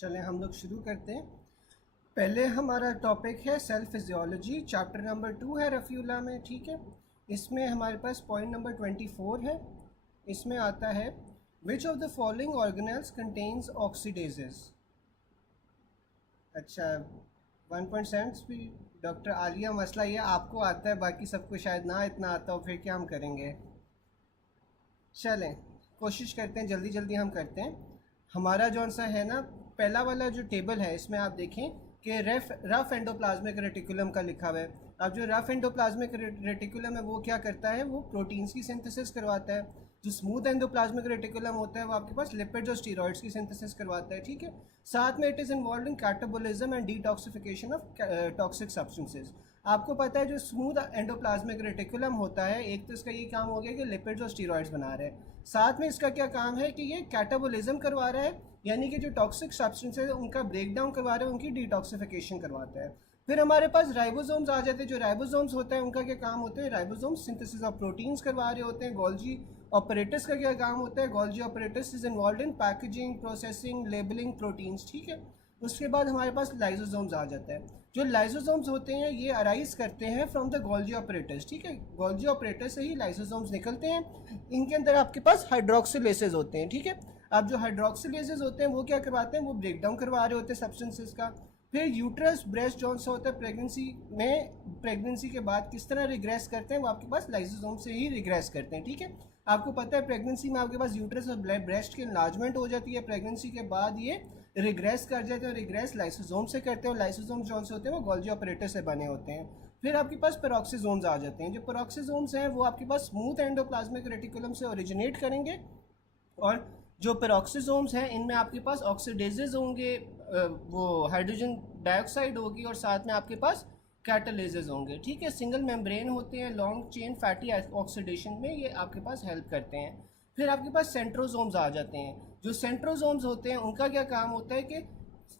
चलें हम लोग शुरू करते हैं। पहले हमारा टॉपिक है सेल फिजियोलॉजी, चैप्टर नंबर 2 है रफ़ीउल्लाह में। ठीक है, इसमें हमारे पास पॉइंट नंबर 24 है। इसमें आता है which of the following organelles contains oxidases. अच्छा, 1.7 भी डॉक्टर आलिया, मसला ये आपको आता है, बाकी सबको शायद ना इतना आता हो, फिर क्या हम करेंगे। चलें कोशिश करते हैं, जल्दी जल्दी हम करते हैं। हमारा जौन सा है ना, पहला वाला जो टेबल है इसमें आप देखें कि रफ एंडोप्लाज्मिक रेटिकुलम का लिखा हुआ है। अब जो रफ एंडोप्लाज्मिक रेटिकुलम है वो क्या करता है, वो प्रोटीन्स की सिंथेसिस करवाता है। जो स्मूथ एंडोप्लाज्मिक रेटिकुलम होता है वो आपके पास लिपिड्स और स्टीरॉइड्स की सिंथेसिस करवाता है। ठीक है, साथ में it is involve in catabolism and detoxification of toxic substances. आपको पता है जो स्मूथ एंडोप्लाज्मिक रेटिकुलम होता है, एक तो इसका ये काम हो गया कि लिपिड्स और स्टीरॉइड्स बना रहे हैं, साथ में इसका क्या काम है कि ये कैटाबोलिज्म करवा रहा है, यानी कि जो टॉक्सिक सब्सटेंसेस है उनका ब्रेक डाउन करवा रहा है, उनकी डिटॉक्सिफिकेशन करवाता है। फिर हमारे पास राइबोसोम्स आ जाते हैं। जो राइबोसोम्स होता है उनका क्या काम होता है, राइबोसोम्स सिंथेसिस ऑफ प्रोटीन्स करवा रहे होते हैं। गोल्जी ऑपरेटस का क्या काम होता है, Golgi apparatus is involve in packaging, processing, labelling proteins. ठीक है, उसके बाद हमारे पास लाइसोसोम्स आ जाता है। जो लाइसोसोम्स होते हैं ये अराइज करते हैं फ्रॉम द गोल्जी ऑपरेटस। ठीक है, गोल्जी ऑपरेटस से ही लाइसोसोम्स निकलते हैं। इनके अंदर आपके पास हाइड्रोक्सिलेसेस होते हैं। ठीक है, अब जो हाइड्रोक्सिलेसेस होते हैं वो क्या करवाते हैं, वो ब्रेक डाउन करवा रहे होते हैं सब्सटेंसेस का। फिर यूट्रस ब्रेस्ट जौन सा होता है प्रेगनेंसी में, प्रेगनेंसी के बाद किस तरह रिग्रेस करते हैं, वो आपके पास लाइसोसोम से ही रिग्रेस करते हैं। ठीक है, आपको पता है प्रेगनेंसी में आपके पास यूट्रस और ब्रेस्ट की इन्लार्जमेंट हो जाती है, प्रेगनेंसी के बाद ये रिग्रेस कर जाते हैं, रिग्रेस लाइसोसोम से करते हैं, और लाइसोसोम जौन से होते हैं वो गोल्जी ऑपरेटर से बने होते हैं। फिर आपके पास पेरोक्सिसोम्स आ जाते हैं। जो पेरोक्सिसोम्स हैं वो आपके पास स्मूथ एंडोप्लाज्मिक रेटिकुलम से ओरिजिनेट करेंगे, और जो पेरोक्सिसोम्स हैं इनमें आपके पास ऑक्सीडेजेज होंगे, वो हाइड्रोजन डाइऑक्साइड होगी, और साथ में आपके पास कैटालेजेस होंगे। ठीक है, सिंगल मेम्ब्रेन होते हैं, लॉन्ग चेन फैटी ऑक्सीडेशन में ये आपके पास हेल्प करते हैं। फिर आपके पास सेंट्रोसोम्स आ जाते हैं। जो सेंट्रोसोम्स होते हैं उनका क्या काम होता है कि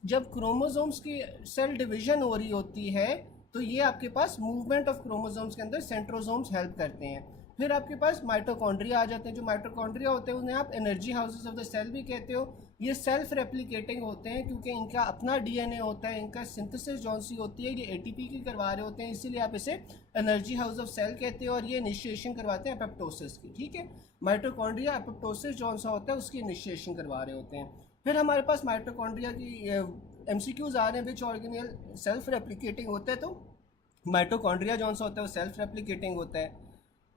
जब क्रोमोसोम्स की सेल डिवीजन हो रही होती है तो ये आपके पास मूवमेंट ऑफ क्रोमोसोम्स के अंदर सेंट्रोसोम्स हेल्प करते हैं। फिर आपके पास माइटोकॉन्ड्रिया आ जाते हैं। जो माइटोकॉन्ड्रिया होते हैं उन्हें आप energy houses of the cell भी कहते हो। ये सेल्फ रेप्लिकेटिंग होते हैं क्योंकि इनका अपना डीएनए होता है, इनका सिंथेसिस जौन सी होती है ये एटीपी की करवा रहे होते हैं, इसीलिए आप इसे एनर्जी हाउस ऑफ सेल कहते हो, और ये इनिशिएशन करवाते हैं एपोप्टोसिस की। ठीक है, माइटोकॉन्ड्रिया एपोप्टोसिस जौन सा होता है उसकी इनिशिएशन करवा रहे होते हैं। फिर हमारे पास माइटोकॉन्ड्रिया की एमसीक्यूज आ रहे हैं, विच ऑर्गेनेल सेल्फ रेप्लिकेटिंग होता है। तो माइटोकॉन्ड्रिया जौन सा होता है वो सेल्फ रेप्लिकेटिंग होता है।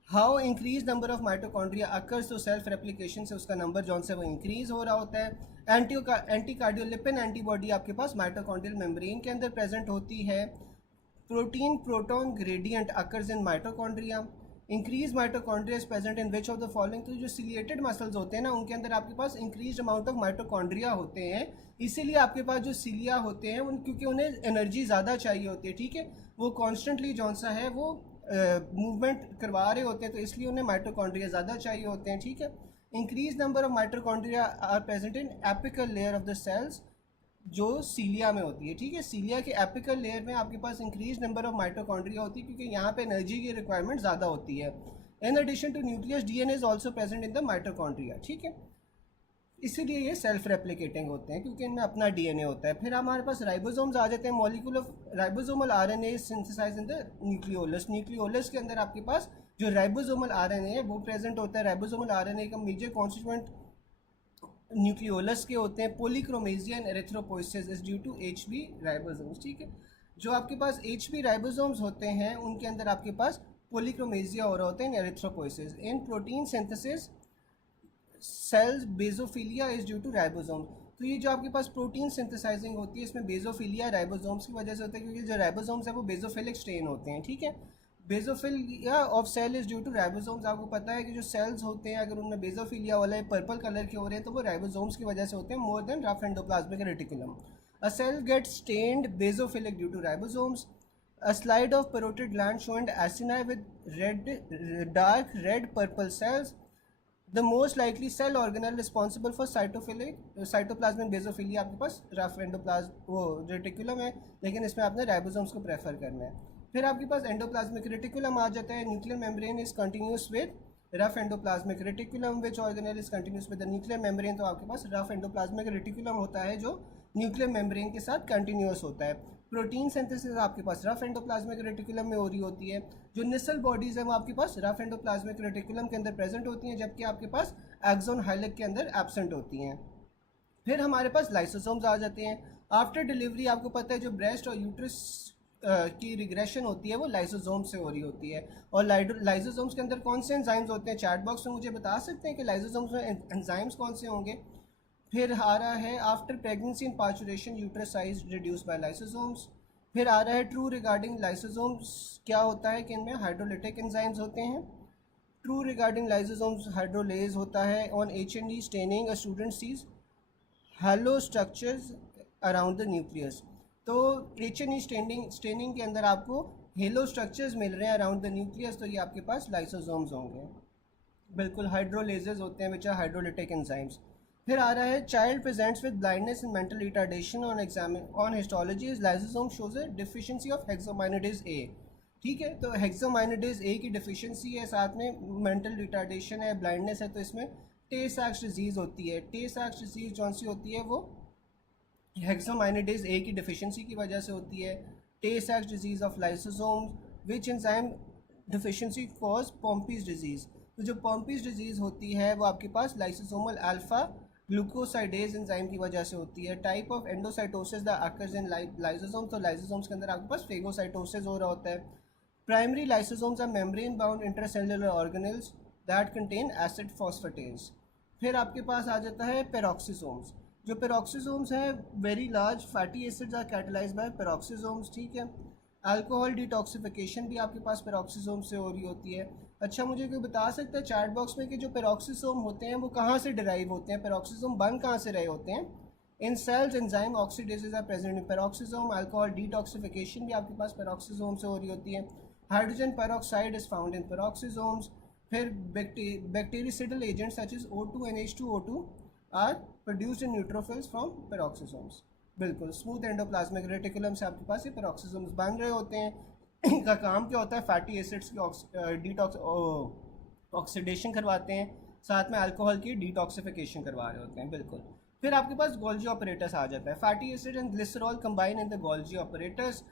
How increase number of mitochondria occurs, तो सेल्फ रेप्लिकेशन से उसका नंबर जौन सा वो इंक्रीज हो रहा होता है। एंटी कार्डियोलिपिन एंटीबॉडी आपके पास माइटोकॉन्ड्रियल मेम्ब्रेन के अंदर प्रेजेंट होती है। Protein proton gradient occurs in mitochondria. Increase mitochondria is present in which of the following, तो जो सिलिएटेड मसल्स होते हैं ना उनके अंदर आपके पास इंक्रीज अमाउंट ऑफ माइटोकॉन्ड्रिया होते हैं, इसीलिए आपके पास जो सिलिया होते हैं उन क्योंकि उन्हें एनर्जी ज़्यादा चाहिए होती है। ठीक है, वो कॉन्स्टेंटली जौन सा है वो मूवमेंट करवा रहे होते हैं, तो इसलिए उन्हें माइटोकॉन्ड्रिया ज़्यादा चाहिए होते हैं। ठीक है, increase number of mitochondria are present in apical layer of the cells, जो सीलिया में होती है। ठीक है, सीलिया के एपिकल लेयर में आपके पास इंक्रीज नंबर ऑफ माइटोकॉन्ड्रिया होती है क्योंकि यहाँ पे एनर्जी की रिक्वायरमेंट ज़्यादा होती है। In addition to nucleus DNA is also present in the mitochondria. ठीक है, इसीलिए ये सेल्फ रेप्लिकेटिंग होते हैं क्योंकि इनमें अपना डीएनए होता है। फिर हमारे पास राइबोसोम्स आ जाते हैं। Molecule of ribosomal RNA is synthesised in the nucleolus. Nucleolus के अंदर आपके पास जो राइबोसोमल आरएनए है वो प्रेजेंट होता है। राइबोसोमल आरएनए का मेजर कॉन्स्टिट्यूएंट न्यूक्लियोलस के होते हैं। Polychromasia and erythropoiesis is due to HB ribosomes. ठीक है, जो आपके पास एचबी राइबोसोम्स होते हैं उनके अंदर आपके पास पोलीक्रोमेजिया हो रहा होता है, erythropoiesis. In protein synthesis cells basophilia is due to ribosome. तो ये जो आपके पास प्रोटीन सिंथेसाइजिंग होती है इसमें बेजोफिलिया राइबोसोम्स की वजह से होता है, क्योंकि जो राइबोसोम्स है वो बेजोफिलिक स्ट्रेन होते हैं। ठीक है, basophilia of cell is due to ribosomes. आपको पता है कि जो सेल्स होते हैं अगर उनमें बेजोफिलिया वाला पर्पल कलर के हो रहे हैं तो वो राइबोसोम्स की वजह से होते हैं, more than rough endoplasmic reticulum. A cell gets stained basophilic due to ribosomes. A slide of parotid gland showing acini with dark red purple cells. The most likely cell organelle responsible for cytoplasmic basophilia आपके पास rough endoplasm वो reticulum है, लेकिन इसमें आपने ribosomes को prefer करना है। फिर आपके पास एंडोप्लाज्मिक रेटिकुलम आ जाता है। Nuclear membrane is continuous with rough endoplasmic reticulum, which organelle is continuous with the nuclear membrane. तो आपके पास रफ एंडोप्लाज्मिक रेटिकुलम होता है जो न्यूक्लियर मेम्ब्रेन के साथ कंटिन्यूस होता है। प्रोटीन सिंथेसिस आपके पास रफ एंडोप्लाज्मिक रेटिकुलम में हो रही होती है। जो निसल बॉडीज़ है वो आपके पास रफ एंडोप्लाज्मिक रेटिकुलम के अंदर प्रेजेंट होती हैं, जबकि आपके पास एक्सोन हाइलक के अंदर एब्सेंट होती हैं। फिर हमारे पास लाइसोसोम्स आ जाते हैं। आफ्टर डिलीवरी आपको पता है जो ब्रेस्ट और यूट्रस की रिग्रेशन होती है वो लाइसोसोम से हो रही होती है। और लाइसोसोम्स के अंदर कौन से एंजाइम्स होते हैं, चैट बॉक्स में मुझे बता सकते हैं कि लाइसोसोम्स में एंजाइम्स कौन से होंगे। फिर आ रहा है after pregnancy and parturition uterus size reduce by lysosomes. फिर आ रहा है ट्रू रिगार्डिंग लाइसोसोम्स क्या होता है कि इनमें हाइड्रोलिटिक एंजाइम्स होते हैं। ट्रू रिगार्डिंग लाइसोसोम्स हाइड्रोलेज होता है। On H&E staining a student sees halo structures around the nucleus. तो H&E स्टेनिंग के अंदर आपको हेलो स्ट्रक्चर्स मिल रहे हैं अराउंड द न्यूक्लियस, तो ये आपके पास लाइसोसोम्स होंगे। बिल्कुल हाइड्रोलेजेस होते हैं विच आर हाइड्रोलिटिक एंजाइम्स। फिर आ रहा है child presents with blindness and mental retardation on histology is lysosome shows a deficiency of hexosaminidase A. ठीक है, तो हेक्सोमाइनिडेज ए की डिफिशिएंसी है, साथ में मेंटल रिटार्डेशन है, ब्लाइंडनेस है, तो इसमें टे साक्स डिजीज़ होती है। टे साक्स डिजीज़ कौन सी होती है, वो हेक्सोमाइनिडेज ए की डिफिशिएंसी की वजह से होती है। टे साक्स disease of lysosomes which enzyme deficiency cause Pompe's disease. तो जो पॉम्पीज डिजीज़ होती है वो आपके पास लाइसोसोमल अल्फा ग्लूकोसाइडेज एंजाइम की वजह से होती है। Type of endocytosis the occurs in lysosomes, तो लाइसोसोम्स के अंदर आपके पास फेगोसाइटोसिस हो रहा होता है। Primary lysosomes are membrane bound intercellular organelles that contain acid phosphatase. फिर आपके पास आ जाता है पेरोक्सिसोम्स। जो पेरोक्सिसोम्स हैं very large fatty acids are catalysed by peroxisomes. ठीक है, अल्कोहल डिटॉक्सिफिकेशन भी आपके पास पेरोक्सिसोम से हो रही होती है। अच्छा, मुझे कोई बता सकता है चैट बॉक्स में कि जो पेरोक्सिसोम होते हैं वो कहाँ से डिराइव होते हैं, पेरोक्सिसोम बन कहाँ से रहे होते हैं। In cells enzyme oxidases are present in peroxisome. Alcohol detoxification भी आपके पास पेरोक्सिसोम से हो रही होती है। Hydrogen peroxide is found in peroxisomes. फिर bactericidal agents such is O2 and H2O2 are produced in neutrophils from peroxisomes. बिल्कुल, स्मूथ एंडोप्लाज्मिक रेटिकुलम से आपके पास ये पेरोक्सिसोम्स बन रहे होते हैं। इनका काम क्या होता है, फैटी एसिड्स की डिटॉक्स ऑक्सीडेशन करवाते हैं, साथ में अल्कोहल की डिटॉक्सिफिकेशन करवा रहे होते हैं। बिल्कुल। फिर आपके पास गोल्जी ऑपरेटस आ जाता है। Fatty acid and glycerol combine in the Golgi apparatus.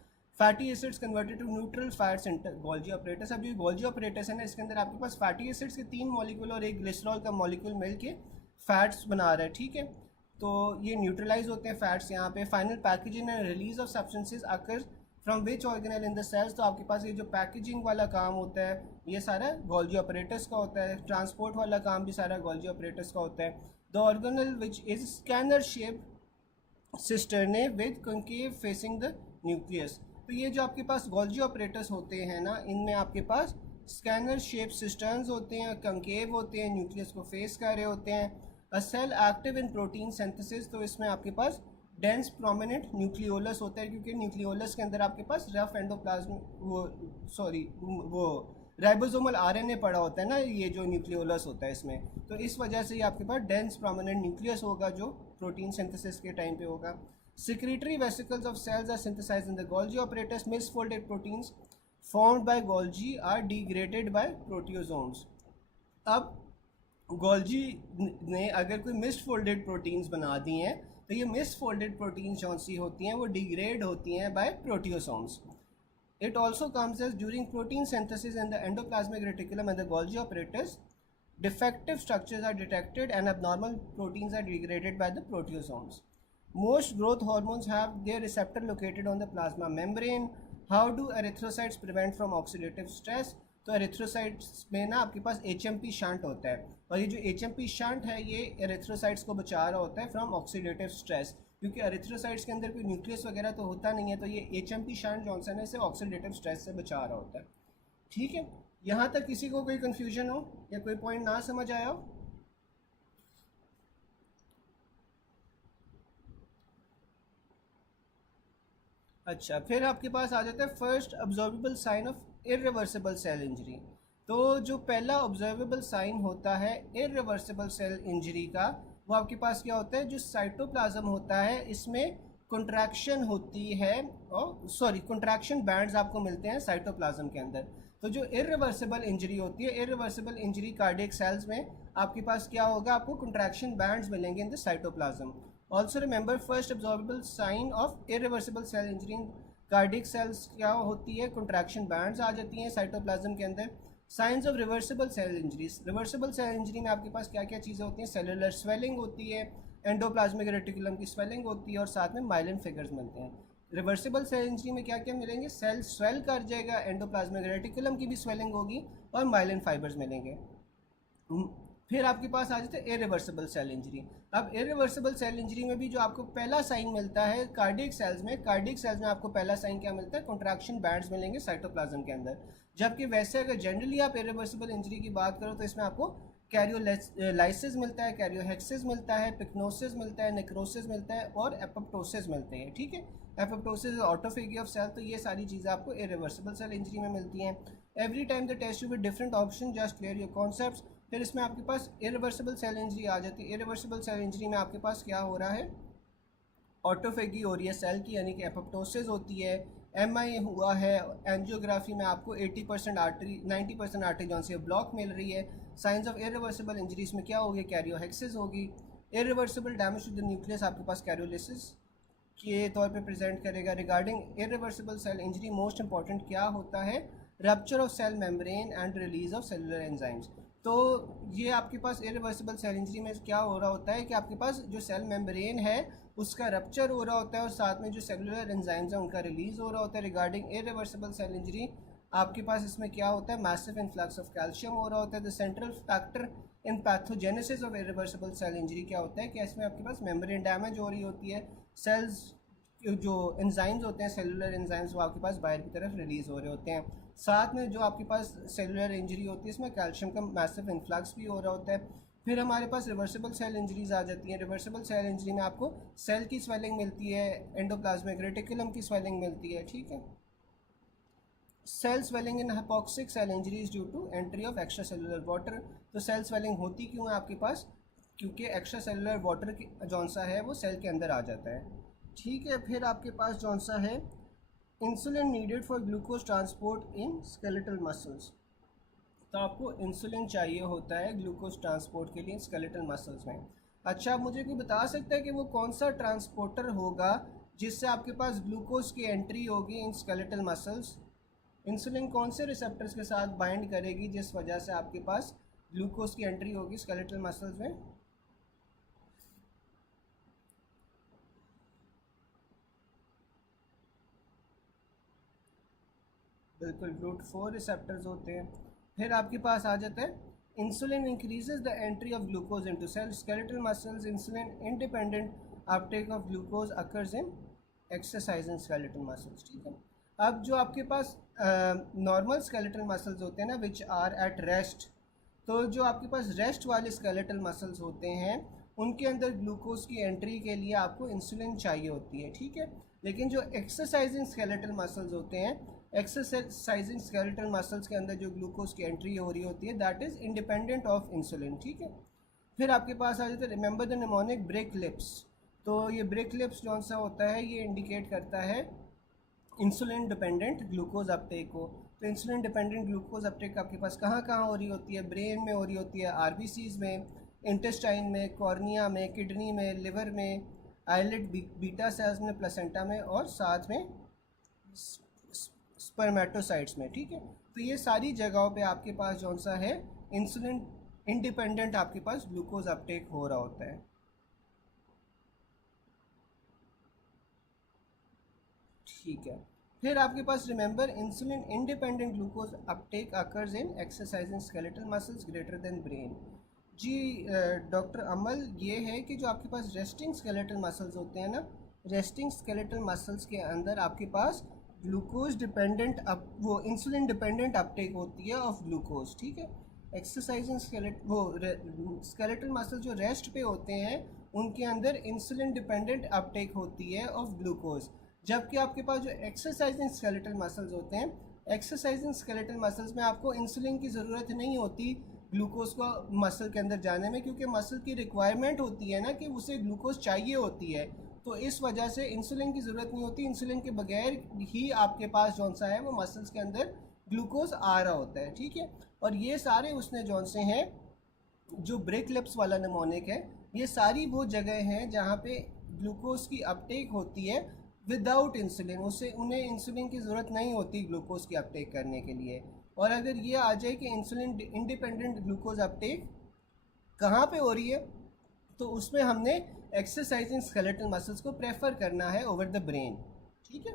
Fatty acids converted to neutral fats in Golgi apparatus. अब ये गोल्जी ऑपरेटस है ना, इसके अंदर आपके पास फैटी एसिड्स के 3 मॉलिक्यूल और एक ग्लिसरॉल का मॉलिक्यूल मिलके फैट्स बना रहा है। ठीक है, तो ये न्यूट्रलाइज होते हैं फैट्स यहाँ पे। Final packaging and release of substances occur from which organelle in the cells. तो आपके पास ये जो पैकेजिंग वाला काम होता है ये सारा गोल्जी ऑपरेटस का होता है। ट्रांसपोर्ट वाला काम भी सारा गोल्जी ऑपरेटस का होता है। The organelle which is scanner shape cisternae with concave facing the nucleus. तो ये जो आपके पास गोल्जी ऑपरेटस होते हैं ना, इनमें आपके पास स्कैनर शेप सिस्टर्न्स होते हैं, कंकेव होते हैं, न्यूक्लियस को फेस कर रहे होते हैं। A cell active in protein synthesis, तो इसमें आपके पास डेंस प्रोमिनेंट न्यूक्लियोलस होता है, क्योंकि न्यूक्लियोलस के अंदर आपके पास रफ एंडोप्लाज्म वो राइबोसोमल आरएनए पड़ा होता है ना, ये जो न्यूक्लियोलस होता है इसमें, तो इस वजह से ये आपके पास डेंस प्रोमिनेंट न्यूक्लियस होगा जो प्रोटीन सिंथेसिस के टाइम पे होगा। Secretory vesicles of cells are synthesized in the Golgi apparatus. Misfolded proteins formed by Golgi are degraded by proteosomes. अब गोल्जी ने अगर कोई मिसफोल्डेड प्रोटीन्स बना दी हैं तो ये मिसफोल्डेड प्रोटीन्स कौन सी होती हैं, वो डिग्रेड होती हैं bye प्रोटियोसोम्स। It also comes as during protein synthesis in the endoplasmic reticulum and the Golgi apparatus, defective structures are detected and abnormal proteins are degraded by the proteosomes. Most growth hormones have their receptor located on the plasma membrane. How do erythrocytes prevent from oxidative stress? तो erythrocytes में ना आपके पास HMP shunt होता है, और ये जो HMP shunt है ये एरिथ्रोसाइट्स को बचा रहा होता है फ्रॉम ऑक्सीडेटिव स्ट्रेस, क्योंकि एरिथ्रोसाइट्स के अंदर कोई न्यूक्लियस वगैरह तो होता नहीं है, तो ये HMP शंट जॉनसन है इसे ऑक्सीडेटिव स्ट्रेस से बचा रहा होता है। ठीक है, यहाँ तक किसी को कोई कन्फ्यूजन हो या कोई पॉइंट ना समझ आया हो? अच्छा, फिर आपके पास आ जाता है first observable sign of irreversible cell injury. तो जो पहला ऑब्जर्वेबल साइन होता है इरिवर्सिबल सेल इंजरी का, वो आपके पास क्या होता है, जो साइटोप्लाज्म होता है इसमें कंट्रैक्शन होती है, और कंट्रैक्शन बैंड्स आपको मिलते हैं साइटोप्लाज्म के अंदर। तो जो इरिवर्सिबल इंजरी होती है, इरिवर्सिबल इंजरी कार्डियक सेल्स में आपके पास क्या होगा, आपको कंट्रैक्शन बैंड्स मिलेंगे in the cytoplasm. Also remember first observable sign of irreversible cell injury. Cardiac cells क्या होती है, कंट्रैक्शन बैंड्स आ जाती हैं साइटोप्लाज्म के अंदर। Signs of reversible cell injuries, reversible cell injury में आपके पास क्या क्या चीज़ें होती हैं, सेलुलर स्वेलिंग होती है, एंडोप्लाज्मिक रेटिकुलम की स्वेलिंग होती है और साथ में माइलिन फिगर्स मिलते हैं। रिवर्सिबल सेल इंजरी में क्या क्या मिलेंगे, सेल स्वेल कर जाएगा, एंडोप्लाज्मिक रेटिकुलम की भी स्वेलिंग होगी और माइलिन फाइबर्स मिलेंगे। फिर आपके पास आ जाते हैं इरिवर्सिबल सेल इंजरी। अब इरिवर्सिबल सेल इंजरी में भी जो आपको पहला साइन मिलता है कार्डियक सेल्स में आपको पहला साइन क्या मिलता है, कॉन्ट्रैक्शन बैंड्स मिलेंगे साइटोप्लाज्म के अंदर। जबकि वैसे अगर जनरली आप इरिवर्सिबल इंजरी की बात करो तो इसमें आपको कैरियोलाइसिस मिलता है, कैरियोहेक्सिस मिलता है, पिक्नोसिस मिलता है, नेक्रोसिस मिलता है और एपोप्टोसिस मिलते हैं। ठीक है, एपोप्टोसिस ऑटोफेगी ऑफ सेल, तो ये सारी चीज़ें आपको इरिवर्सिबल सेल इंजरी में मिलती हैं। Every time the test with different option, just clear your concepts. फिर इसमें आपके पास इरिवर्सिबल सेल इंजरी आ जाती है। इरिवर्सिबल सेल इंजरी में आपके पास क्या हो रहा है, ऑटोफेगी हो रही है सेल की, यानी कि एपोप्टोसिस होती है, एमआई हुआ है, एंजियोग्राफी में आपको 80% आर्टरी 90% आर्टरी जॉन से ब्लॉक मिल रही है। साइंस ऑफ इरिवर्सिबल इंजरीज में क्या होगी, कैरियोहेक्सिस होगी। Irreversible damage to the nucleus आपके पास कैरियोलिसिस के तौर पे प्रेजेंट करेगा। Regarding irreversible cell injury most important क्या होता है, rupture of cell membrane and release of cellular enzymes. तो ये आपके पास इरिवर्सिबल सेल इंजरी में क्या हो रहा होता है कि आपके पास जो सेल मेम्ब्रेन है उसका रप्चर हो रहा होता है और साथ में जो सेलुलर एंजाइम्स हैं उनका रिलीज हो रहा होता है। रिगार्डिंग इरिवर्सिबल सेल इंजरी आपके पास इसमें क्या होता है, मैसिव इन्फ्लक्स ऑफ कैल्शियम हो रहा होता है। The central factor in pathogenesis of irreversible cell injury क्या होता है कि इसमें आपके पास मेम्ब्रेन डैमेज हो रही होती है, सेल्स जो एंजाइम्स होते हैं सेलुलर एंजाइम्स वो आपके पास बाहर की तरफ रिलीज़ हो रहे होते हैं। साथ में जो आपके पास सेलुलर इंजरी होती है इसमें कैल्शियम का मैसिव इन्फ्लक्स भी हो रहा होता है। फिर हमारे पास रिवर्सिबल सेल इंजरीज आ जाती हैं। रिवर्सिबल सेल इंजरी में आपको सेल की स्वेलिंग मिलती है, एंडोप्लाज्मिक रेटिकुलम की स्वेलिंग मिलती है। ठीक है, cell swelling in hypoxic cell injuries due to entry of extracellular water. तो सेल स्वेलिंग होती क्यों है आपके पास, क्योंकि एक्स्ट्रा सेलुलर वाटर जौन सा है वो सेल के अंदर आ जाता है। ठीक है, फिर आपके पास जौन सा है insulin needed for glucose transport in skeletal muscles. तो आपको इंसुलिन चाहिए होता है ग्लूकोज ट्रांसपोर्ट के लिए स्केलेटल मसल्स में। अच्छा, आप मुझे कोई बता सकता है कि वो कौन सा ट्रांसपोर्टर होगा जिससे आपके पास ग्लूकोज की एंट्री होगी इन स्केलेटल मसल्स। इंसुलिन कौन से रिसेप्टर्स के साथ बाइंड करेगी जिस वजह से आपके पास ग्लूकोज की एंट्री होगी स्केलेटल मसल्स में। बिल्कुल, GLUT4 रिसेप्टर्स होते हैं। फिर आपके पास आ जाता है insulin increases the entry of glucose into cell skeletal muscles. Insulin independent uptake of glucose occurs in exercising skeletal muscles. ठीक है, अब जो आपके पास नॉर्मल स्केलेटल मसल्स होते हैं ना विच आर एट रेस्ट, तो जो आपके पास रेस्ट वाले स्केलेटल मसल्स होते हैं उनके अंदर ग्लूकोज की एंट्री के लिए आपको इंसुलिन चाहिए होती है। ठीक है, लेकिन जो एक्सरसाइजिंग स्केलेटल मसल्स होते हैं, एक्सरसाइजिंग स्केलेटल मसल्स के अंदर जो ग्लूकोज की एंट्री हो रही होती है that is independent of insulin. ठीक है, फिर आपके पास आ जाता है remember the mnemonic break lips. तो ये ब्रेक लिप्स जौन सा होता है ये इंडिकेट करता है इंसुलिन डिपेंडेंट ग्लूकोज अपटेक को। तो इंसुलिन डिपेंडेंट ग्लूकोज अपटेक आपके पास कहाँ कहाँ हो रही होती है, ब्रेन में हो रही होती है, आरबीसीज में, इंटेस्टाइन में, कॉर्निया में, किडनी में, लिवर में, आइलेट बीटा सेल्स में, प्लेसेंटा में और साथ में स्पर्मेटोसाइट्स में। ठीक है, तो ये सारी जगहों पे आपके पास जौन सा है इंसुलिन इंडिपेंडेंट आपके पास ग्लूकोज अपटेक हो रहा होता है। ठीक है, फिर आपके पास remember insulin independent glucose uptake occurs in exercising skeletal muscles greater than brain. जी डॉक्टर अमल, ये है कि जो आपके पास रेस्टिंग स्केलेटल मसल्स होते हैं ना, रेस्टिंग स्केलेटल मसल्स के अंदर आपके पास ग्लूकोज डिपेंडेंट वो इंसुलिन डिपेंडेंट अपटेक होती है ऑफ ग्लूकोज। ठीक है, एक्सरसाइजिंग स्केलेटल मसल जो रेस्ट पे होते हैं उनके अंदर इंसुलिन डिपेंडेंट अपटेक होती है ऑफ ग्लूकोज। जबकि आपके पास जो एक्सरसाइजिंग स्केलेटल मसल्स होते हैं, एक्सरसाइजिंग स्केलेटल मसल्स में आपको इंसुलिन की ज़रूरत नहीं होती ग्लूकोज को मसल के अंदर जाने में, क्योंकि मसल की रिक्वायरमेंट होती है ना कि उसे ग्लूकोज चाहिए होती है, तो इस वजह से इंसुलिन की ज़रूरत नहीं होती। इंसुलिन के बगैर ही आपके पास जौन सा है वो मसल्स के अंदर ग्लूकोज आ रहा होता है। ठीक है, और ये सारे उसने जौन से हैं जो ब्रेक लिप्स वाला निमोनिक है, ये सारी वो जगह हैं जहाँ पे ग्लूकोज की अपटेक होती है विदाउट इंसुलिन, उससे उन्हें इंसुलिन की ज़रूरत नहीं होती ग्लूकोज की अपटेक करने के लिए। और अगर ये आ जाए कि इंसुलिन इंडिपेंडेंट ग्लूकोज अपटेक कहाँ पे हो रही है, तो उसमें हमने एक्सरसाइजिंग स्केलेटल मसल्स को प्रेफर करना है ओवर द ब्रेन। ठीक है।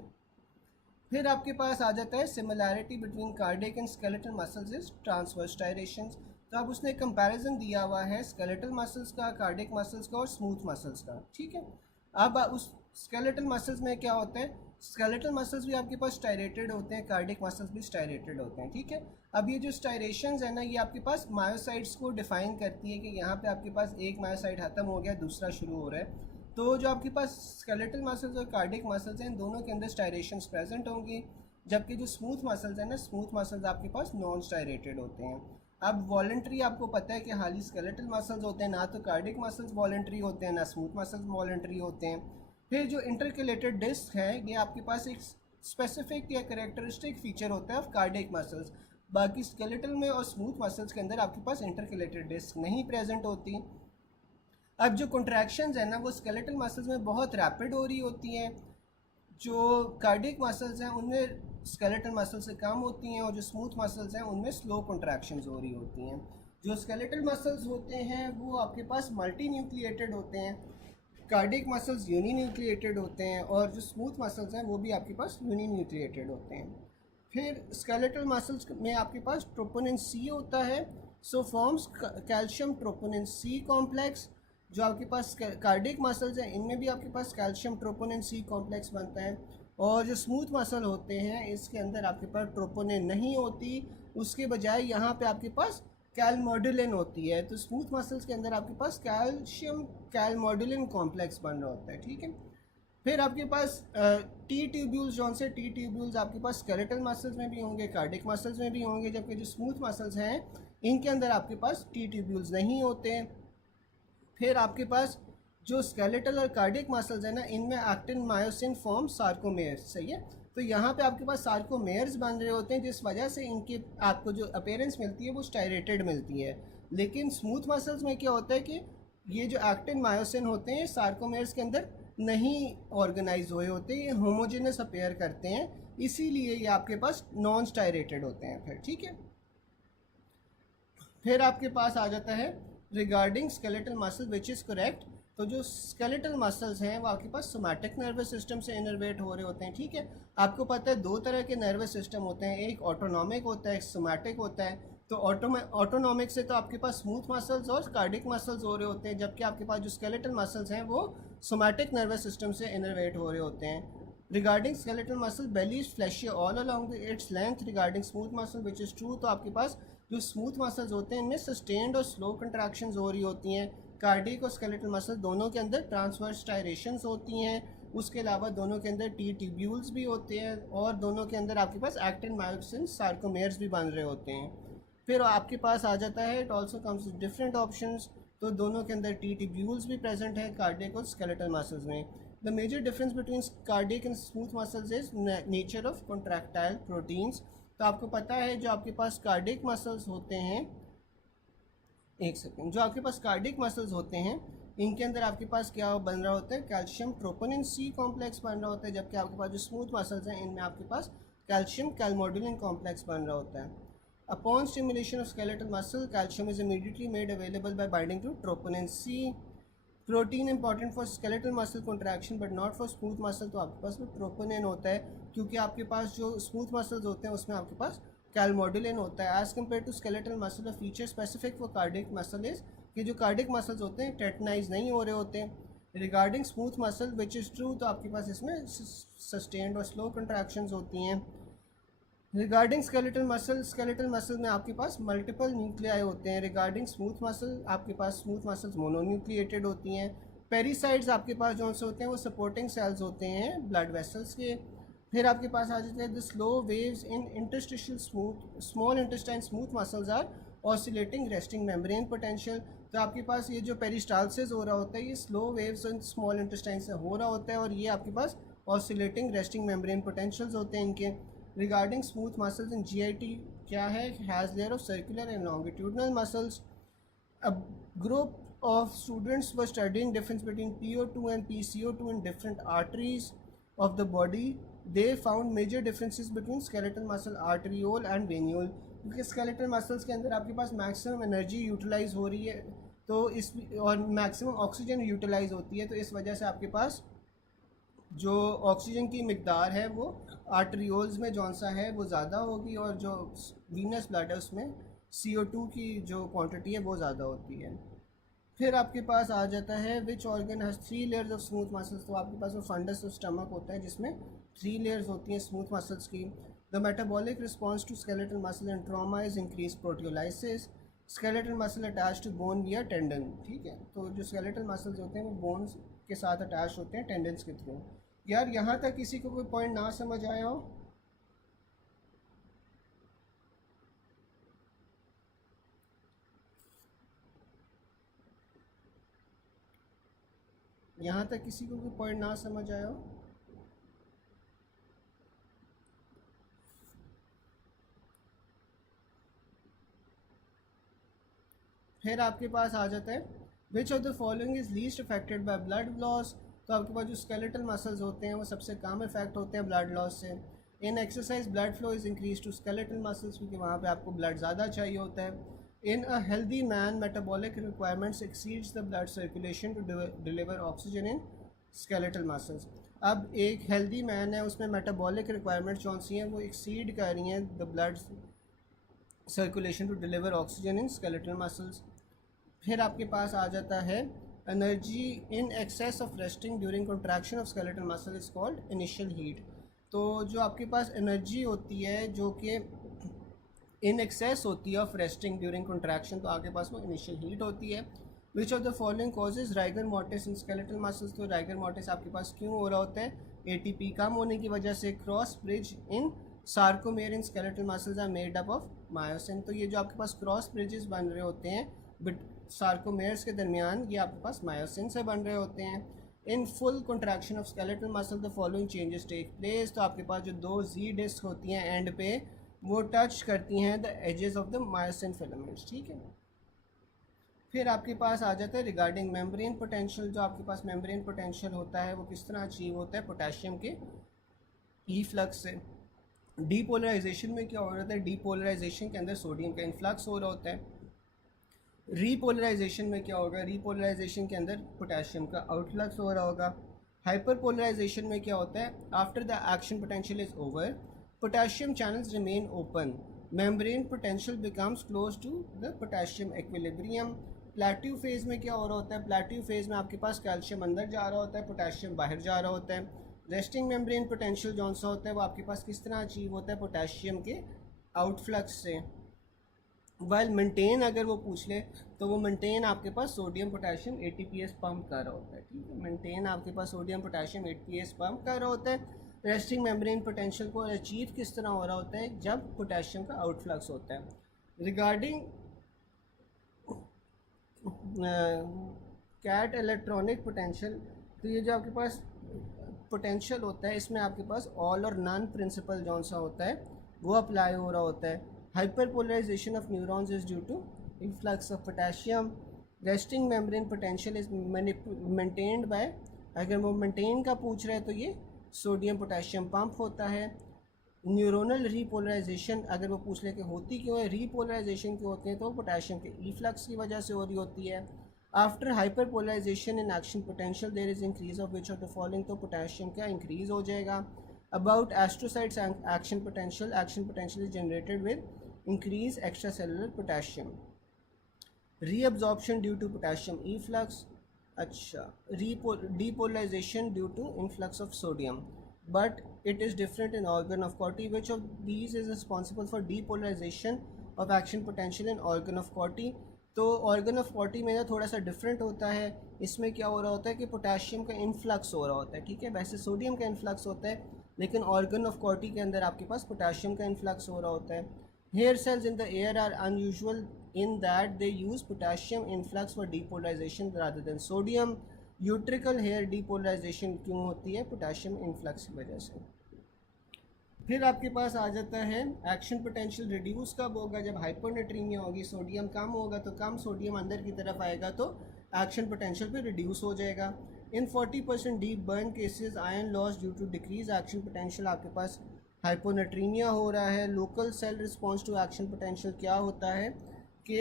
फिर आपके पास आ जाता है similarity between cardiac and skeletal muscles is transverse striations. तो अब उसने कंपैरिजन दिया हुआ है स्केलेटल मसल्स का, कार्डियक मसल्स का और स्मूथ मसल्स का। ठीक है। अब उस स्केलेटल मसल्स में क्या होता है, स्केलेटल मसल्स भी आपके पास स्टायरेटेड होते हैं, कार्डियक मसल्स भी स्टायरेटेड होते हैं। ठीक है। अब ये जो स्टायरेशंस है ना, ये आपके पास मायोसाइट्स को डिफाइन करती है कि यहाँ पे आपके पास एक मायोसाइट खत्म हो गया, दूसरा शुरू हो रहा है। तो जो आपके पास स्केलेटल मसल्स और कार्डियक मसल्स हैं, इन दोनों के अंदर स्टायरेशंस प्रेजेंट होंगी, जबकि जो स्मूथ मसल्स हैं ना, स्मूथ मसल्स आपके पास नॉन स्टायरेटेड होते हैं। अब वॉलेंट्री आपको पता है कि हाली स्केलेटल मसल्स होते हैं, ना तो कार्डियक मसल्स वॉलेंट्री होते हैं, ना स्मूथ मसल्स वॉलेंट्री होते हैं। फिर जो इंटरकलेटेड डिस्क है, ये आपके पास एक स्पेसिफिक या करेक्टरिस्टिक फीचर होता है ऑफ कार्डियक मसल्स। बाकी स्केलेटल में और स्मूथ मसल्स के अंदर आपके पास इंटरकलेटेड डिस्क नहीं प्रेजेंट होती। अब जो कॉन्ट्रैक्शंस है ना, वो स्केलेटल मसल्स में बहुत रैपिड हो रही होती हैं, जो कार्डियक मसल्स हैं उनमें स्केलेटल मसल से कम होती हैं, और जो स्मूथ मसल्स हैं उनमें स्लो कॉन्ट्रैक्शंस हो रही होती हैं। जो स्केलेटल मसल्स होते हैं वो आपके पास मल्टी न्यूक्लिएटेड होते हैं, कार्डियक मसल्स यूनी न्यूक्लिएटेड होते हैं, और जो स्मूथ मसल्स हैं वो भी आपके पास यूनी न्यूक्लिएटेड होते हैं। फिर स्केलेटल मसल्स में आपके पास ट्रोपोनिन सी होता है, so forms calcium troponin C complex. जो आपके पास कार्डियक मसल्स हैं, इनमें भी आपके पास कैल्शियम ट्रोपोनिन सी कॉम्प्लेक्स बनता है। और जो स्मूथ मसल होते हैं, इसके अंदर आपके पास ट्रोपोनिन नहीं होती, उसके बजाय यहाँ पे आपके पास कैलमोडुलिन होती है। तो स्मूथ मसल्स के अंदर आपके पास कैल्शियम कैलमोडुलिन कॉम्प्लेक्स बन रहा होता है। ठीक है। फिर आपके पास टी ट्यूब्यूल्स, जौन से टी ट्यूब्यूल्स आपके पास स्केलेटल मसल्स में भी होंगे, कार्डियक मसल्स में भी होंगे, जबकि जो स्मूथ मसल्स हैं इनके अंदर आपके पास टी ट्यूब्यूल्स नहीं होते। फिर आपके पास जो स्केलेटल और कार्डियक मसल्स है ना, इनमें एक्टिन मायोसिन फॉर्म सार्कोमेयर्स। सही है। तो यहाँ पे आपके पास सार्कोमेयर्स बन रहे होते हैं, जिस वजह से इनकी आपको जो अपीयरेंस मिलती है वो स्टायरेटेड मिलती है। लेकिन स्मूथ मसल्स में क्या होता है कि ये जो एक्टिन मायोसिन होते हैं सार्कोमेयर्स के अंदर नहीं ऑर्गेनाइज हुए होते, ये होमोजेनस अपीयर करते हैं, इसीलिए ये आपके पास नॉन स्टायरेटेड होते हैं। फिर ठीक है। फिर आपके पास आ जाता है regarding skeletal muscle which is correct. तो जो स्केलेटल मसल्स हैं वो आपके पास सोमैटिक नर्वस सिस्टम से इनर्वेट हो रहे होते हैं। ठीक है। आपको पता है दो तरह के नर्वस सिस्टम होते हैं, एक ऑटोनॉमिक होता है, एक सोमैटिक होता है। तो ऑटोनॉमिक से तो आपके पास स्मूथ मसल्स और कार्डिक मसल्स हो रहे होते हैं, जबकि आपके पास जो स्केलेटल मसल्स हैं वो सोमैटिक नर्वस सिस्टम से इनर्वेट हो रहे होते हैं। Regarding skeletal muscle belly is fleshy all along its length. Regarding smooth muscle which is true, तो आपके पास जो स्मूथ मसल्स होते हैं इनमें सस्टेन्ड और स्लो कंट्रैक्शंस हो रही होती हैं। कार्डियक और स्केलेटल मसल दोनों के अंदर ट्रांसवर्स टायरेशंस होती हैं। उसके अलावा दोनों के अंदर टी ट्यूब्यूल्स भी होते हैं, और दोनों के अंदर आपके पास एक्टिन मायोसिन सार्कोमेयर्स भी बन रहे होते हैं। फिर आपके पास आ जाता है it also comes with different options. तो दोनों के अंदर टी ट्यूब्यूल्स भी प्रेजेंट है कार्डियक और स्केलेटल मसल्स में। The major difference between cardiac and smooth muscles is nature of contractile proteins. तो आपको पता है जो आपके पास कार्डियक मसल्स होते हैं, एक सेकेंड, जो आपके पास कार्डियक मसल्स होते हैं इनके अंदर आपके पास क्या बन रहा होता है, कैल्शियम ट्रोपोनिन सी कॉम्प्लेक्स बन रहा होता है, जबकि आपके पास जो स्मूथ मसल्स हैं इनमें आपके पास कैल्शियम कैलमोडुलिन कॉम्प्लेक्स बन रहा होता है। Upon stimulation of skeletal muscle, calcium is immediately made available by binding to troponin C. Protein important for skeletal muscle contraction but not for smooth muscle, तो आपके पास में ट्रोपोनिन होता है, क्योंकि आपके पास जो स्मूथ मसल्स होते हैं उसमें आपके पास कैलमोडुलिन होता है। As compared to skeletal muscle, feature specific for cardiac muscle is कि जो कार्डियक मसल्स होते हैं टेटनाइज नहीं हो रहे होते हैं। Regarding smooth muscle which is true, तो आपके पास इसमें सस्टेन्ड और स्लो कंट्रैक्शंस होती हैं। रिगार्डिंग स्केलेटल मसल में आपके पास मल्टीपल न्यूक्लियाई होते हैं। रिगार्डिंग स्मूथ मसल आपके पास स्मूथ मसल्स मोनोन्यूक्लिएटेड होती हैं। पेरिसाइड्स आपके पास जो से होते हैं वो सपोर्टिंग सेल्स होते हैं ब्लड वेसल्स के। फिर आपके पास आ जाते हैं the slow waves in interstitial small intestine smooth muscles are oscillating resting membrane potential. तो आपके पास ये जो पेरिस्टालसिस हो रहा होता है ये slow waves in small intestine से हो रहा होता है, और ये आपके पास ऑसिलेटिंग रेस्टिंग मेम्ब्रेन पोटेंशियल्स होते हैं इनके। रिगार्डिंग स्मूथ मसल्स इन GIT क्या है, has layer of circular and longitudinal muscles. अब group of students were studying difference between PO2 and PCO2 in different arteries of the body. They found major differences between skeletal muscle, arteriole and venuole. क्योंकि skeletal muscles के अंदर आपके पास maximum energy utilize हो रही है, तो इस और maximum oxygen utilize होती है, तो इस वजह से आपके पास जो ऑक्सीजन की मिकदार है वो आर्टरियोल्स में जौन सा है वो ज़्यादा होगी, और जो वीनस ब्लड है उसमें CO2 की जो क्वांटिटी है वो ज़्यादा होती है। फिर आपके पास आ जाता है which organ has 3 layers of smooth muscles. तो आपके पास वो फंडस ऑफ स्टमक होता है जिसमें 3 लेयर्स होती हैं स्मूथ मसल्स की। The metabolic response to skeletal muscle and trauma is increase proteolysis. Skeletal muscle attach to bone via tendon. ठीक है, तो जो स्केलेटल मसल्स होते हैं वो बोन्स के साथ अटैच होते हैं टेंडन्स के थ्रू। यार यहाँ तक किसी को कोई पॉइंट ना समझ आया हो? यहाँ तक किसी को कोई पॉइंट ना समझ आया हो? फिर आपके पास आ जाता है which of the following is least affected by blood loss. तो आपके पास जो स्केलेटल मसल्स होते हैं वो सबसे कम इफेक्ट होते हैं ब्लड लॉस से। In exercise blood flow is increase to skeletal muscles, क्योंकि वहाँ पे आपको ब्लड ज़्यादा चाहिए होता है। In a healthy man metabolic requirements exceeds the blood circulation to deliver oxygen in skeletal muscles. अब एक हेल्दी मैन है उसमें मेटाबॉलिक रिक्वायरमेंट्स कौन सी हैं, वो एक्सीड कर रही हैं the blood circulation to deliver oxygen in skeletal muscles. फिर आपके पास आ जाता है energy in excess of resting during contraction of skeletal muscle is called initial heat. तो जो आपके पास एनर्जी होती है जो कि इन एक्सेस होती है ऑफ रेस्टिंग ड्यूरिंग कंट्रैक्शन, तो आपके पास वो इनिशियल हीट होती है। Which of the following causes rigor mortis in skeletal muscles. तो राइगर मोर्टिस आपके पास क्यों हो रहा होता है? ATP कम होने की वजह से। Cross bridge in sarcomere in skeletal muscles are made up of myosin. तो ये जो आपके पास क्रॉस ब्रिजेस बन रहे होते हैं बट सार्कोमेयर्स के दरमियान, ये आपके पास मायोसिन से बन रहे होते हैं। In full contraction of skeletal muscle the following changes take place. तो आपके पास जो 2 Z डिस्क होती हैं एंड पे, वो टच करती हैं the edges of the myosin filaments. ठीक है, फिर आपके पास आ जाता है रिगार्डिंग मेम्ब्रेन पोटेंशियल। जो आपके पास मेम्ब्रेन पोटेंशियल होता है वो किस तरह अचीव होता है? पोटेशियम के फ्लक्स से। डीपोलराइजेशन में क्या हो रहा है? डीपोलराइजेशन के अंदर सोडियम का इन्फ्लक्स हो रहा होता है। रीपोलराइजेशन में क्या होगा? रीपोलराइजेशन के अंदर पोटेशियम का आउटफ्लक्स हो रहा होगा। हाइपरपोलराइजेशन में क्या होता है? After the action potential is over, potassium channels remain open, membrane potential becomes close to the potassium equilibrium. Plateau phase में क्या हो रहा होता है? प्लेट्यू फेज में आपके पास कैल्शियम अंदर जा रहा होता है, पोटेशियम बाहर जा रहा होता है। रेस्टिंग मेम्ब्रेन पोटेंशियल जौन सा होता है वो आपके पास किस तरह अचीव होता है? पोटेशियम के आउटफ्लक्स से। वाइल मेंटेन अगर वो पूछ ले तो वो मेंटेन आपके पास सोडियम पोटेशियम ATPase पंप कर रहा होता है। ठीक है, मेंटेन आपके पास सोडियम पोटेशियम ATPase पंप कर रहा होता है। रेस्टिंग मेम्ब्रेन पोटेंशियल को अचीव किस तरह हो रहा होता है? जब पोटेशियम का आउटफ्लक्स होता है। रिगार्डिंग कैट इलेक्ट्रॉनिक पोटेंशियल, तो ये जो आपके पास पोटेंशियल होता है इसमें आपके पास ऑल और नन प्रिंसिपल जौन सा होता है वो अप्लाई हो रहा होता है। Hyperpolarisation of neurons is due to influx of potassium. Resting membrane potential is maintained by, अगर वो मेंटेन का पूछ रहे हैं तो ये सोडियम पोटेशियम पंप होता है। न्यूरोनल रीपोलराइजेशन अगर वो पूछ ले कि होती क्यों है, रीपोलराइजेशन क्यों होती है, तो पोटेशियम के इफ्लक्स की वजह से हो रही होती है। After hyperpolarization in action potential there is increase of which of the following, तो पोटेशियम क्या इंक्रीज हो जाएगा। About astrocytes action potential is generated with increase extra cellular potassium. Reabsorption due to potassium efflux, अच्छा, depolarization due to influx of sodium, but it is different in organ of Corti. Which of these is responsible for depolarization of action potential in organ of Corti? तो organ of Corti में ना थोड़ा सा different होता है। इसमें क्या हो रहा होता है कि पोटेशियम का इन्फ्लक्स हो रहा होता है। ठीक है, वैसे सोडियम का इन्फ्लक्स होता है, लेकिन ऑर्गन ऑफ Corti के अंदर आपके पास पोटेशियम का इन्फ्लक्स हो रहा होता है। Hair cells in the ear are unusual in that they use potassium influx for depolarization rather than sodium. Utricle hair depolarisation क्यों होती है? पोटेशियम इन्फ्लक्स की वजह से। फिर आपके पास आ जाता है एक्शन पोटेंशियल रिड्यूस कब होगा? जब हाइपोनेट्रीमिया होगी, सोडियम कम होगा, तो कम सोडियम अंदर की तरफ आएगा तो एक्शन पोटेंशियल पे रिड्यूस हो जाएगा। In 40% deep burn cases iron loss due to decrease action potential, आपके पास हाइपोनेट्रीमिया हो रहा है। Local cell response to action potential क्या होता है कि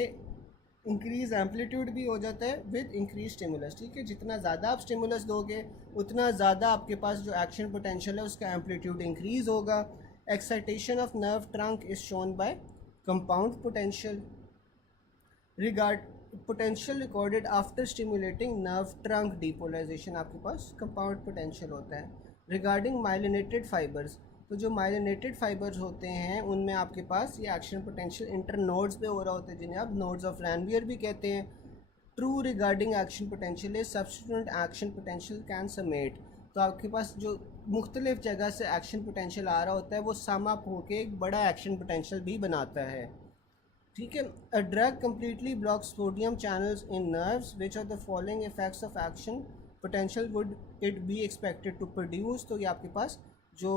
इंक्रीज एम्पलीट्यूड भी हो जाता है विद इंक्रीज स्टिमुलस, ठीक है। जितना ज़्यादा आप स्टिमुलस दोगे उतना ज़्यादा आपके पास जो एक्शन पोटेंशियल है उसका एम्पलीट्यूड इंक्रीज होगा। Excitation of nerve trunk is shown by compound potential regard potential recorded after stimulating nerve trunk depolarisation, आपके पास कंपाउंड पोटेंशियल होता है। रिगार्डिंग माइलिनेटेड फाइबर्स, तो जो माइलिनेटेड फाइबर्स होते हैं उनमें आपके पास ये एक्शन पोटेंशियल इंटर नोड्स पे हो रहा होता है, जिन्हें आप नोड्स ऑफ रैनवियर भी कहते हैं। True regarding action potential is substituent action potential can समेट, तो आपके पास जो मुख्तलिफ जगह से एक्शन पोटेंशियल आ रहा होता है वो सम अप होके एक बड़ा एक्शन पोटेंशियल भी बनाता है, ठीक है। A drug completely blocks sodium channels in nerves, which are the following effects of action potential would it be expected to produce, तो ये आपके पास जो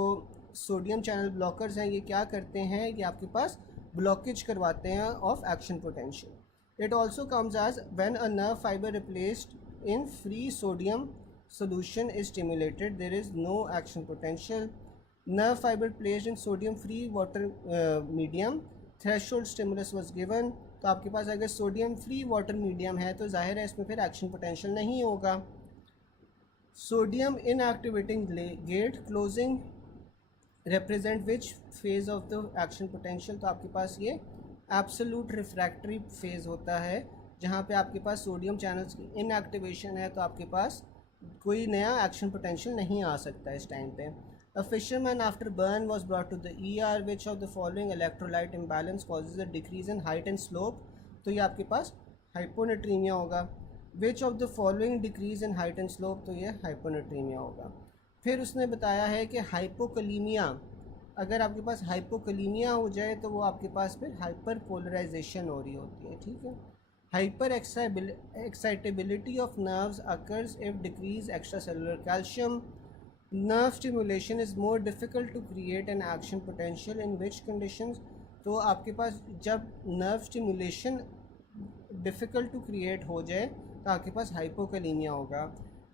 सोडियम चैनल ब्लॉकर्स हैं ये क्या करते हैं, ये आपके पास ब्लॉकेज करवाते हैं of action potential. It also comes as when a nerve fibre replaced in free sodium solution is stimulated, there is no action potential. Nerve fiber placed in sodium free water medium, threshold stimulus was given, तो आपके पास अगर sodium free water medium है तो जाहिर है इसमें फिर action potential नहीं होगा। Sodium inactivating gate closing represent which phase of the action potential, तो आपके पास ये एब्सोल्यूट रिफ्रैक्टरी फेज होता है जहाँ पे आपके पास सोडियम चैनल्स की इनएक्टिवेशन है, तो आपके पास कोई नया एक्शन पोटेंशियल नहीं आ सकता इस टाइम पे। A fisherman after burn was brought to the ER, which of the following electrolyte imbalance causes a decrease in height and slope, तो ये आपके पास हाइपोनेट्रीमिया होगा। Which of the following decrease in height and slope, तो ये hyponatraemia होगा। फिर उसने बताया है कि हाइपोकलीमिया, अगर आपके पास हाइपोकलीमिया हो जाए तो वो आपके पास फिर हाइपर पोलराइजेशन हो रही होती है, ठीक है। Hyper excitability of nerves occurs if decreased extracellular calcium. Nerve stimulation is more difficult to create an action potential in which conditions, तो आपके पास जब nerve stimulation difficult to create हो जाए तो आपके पास हाइपोकलीमिया होगा,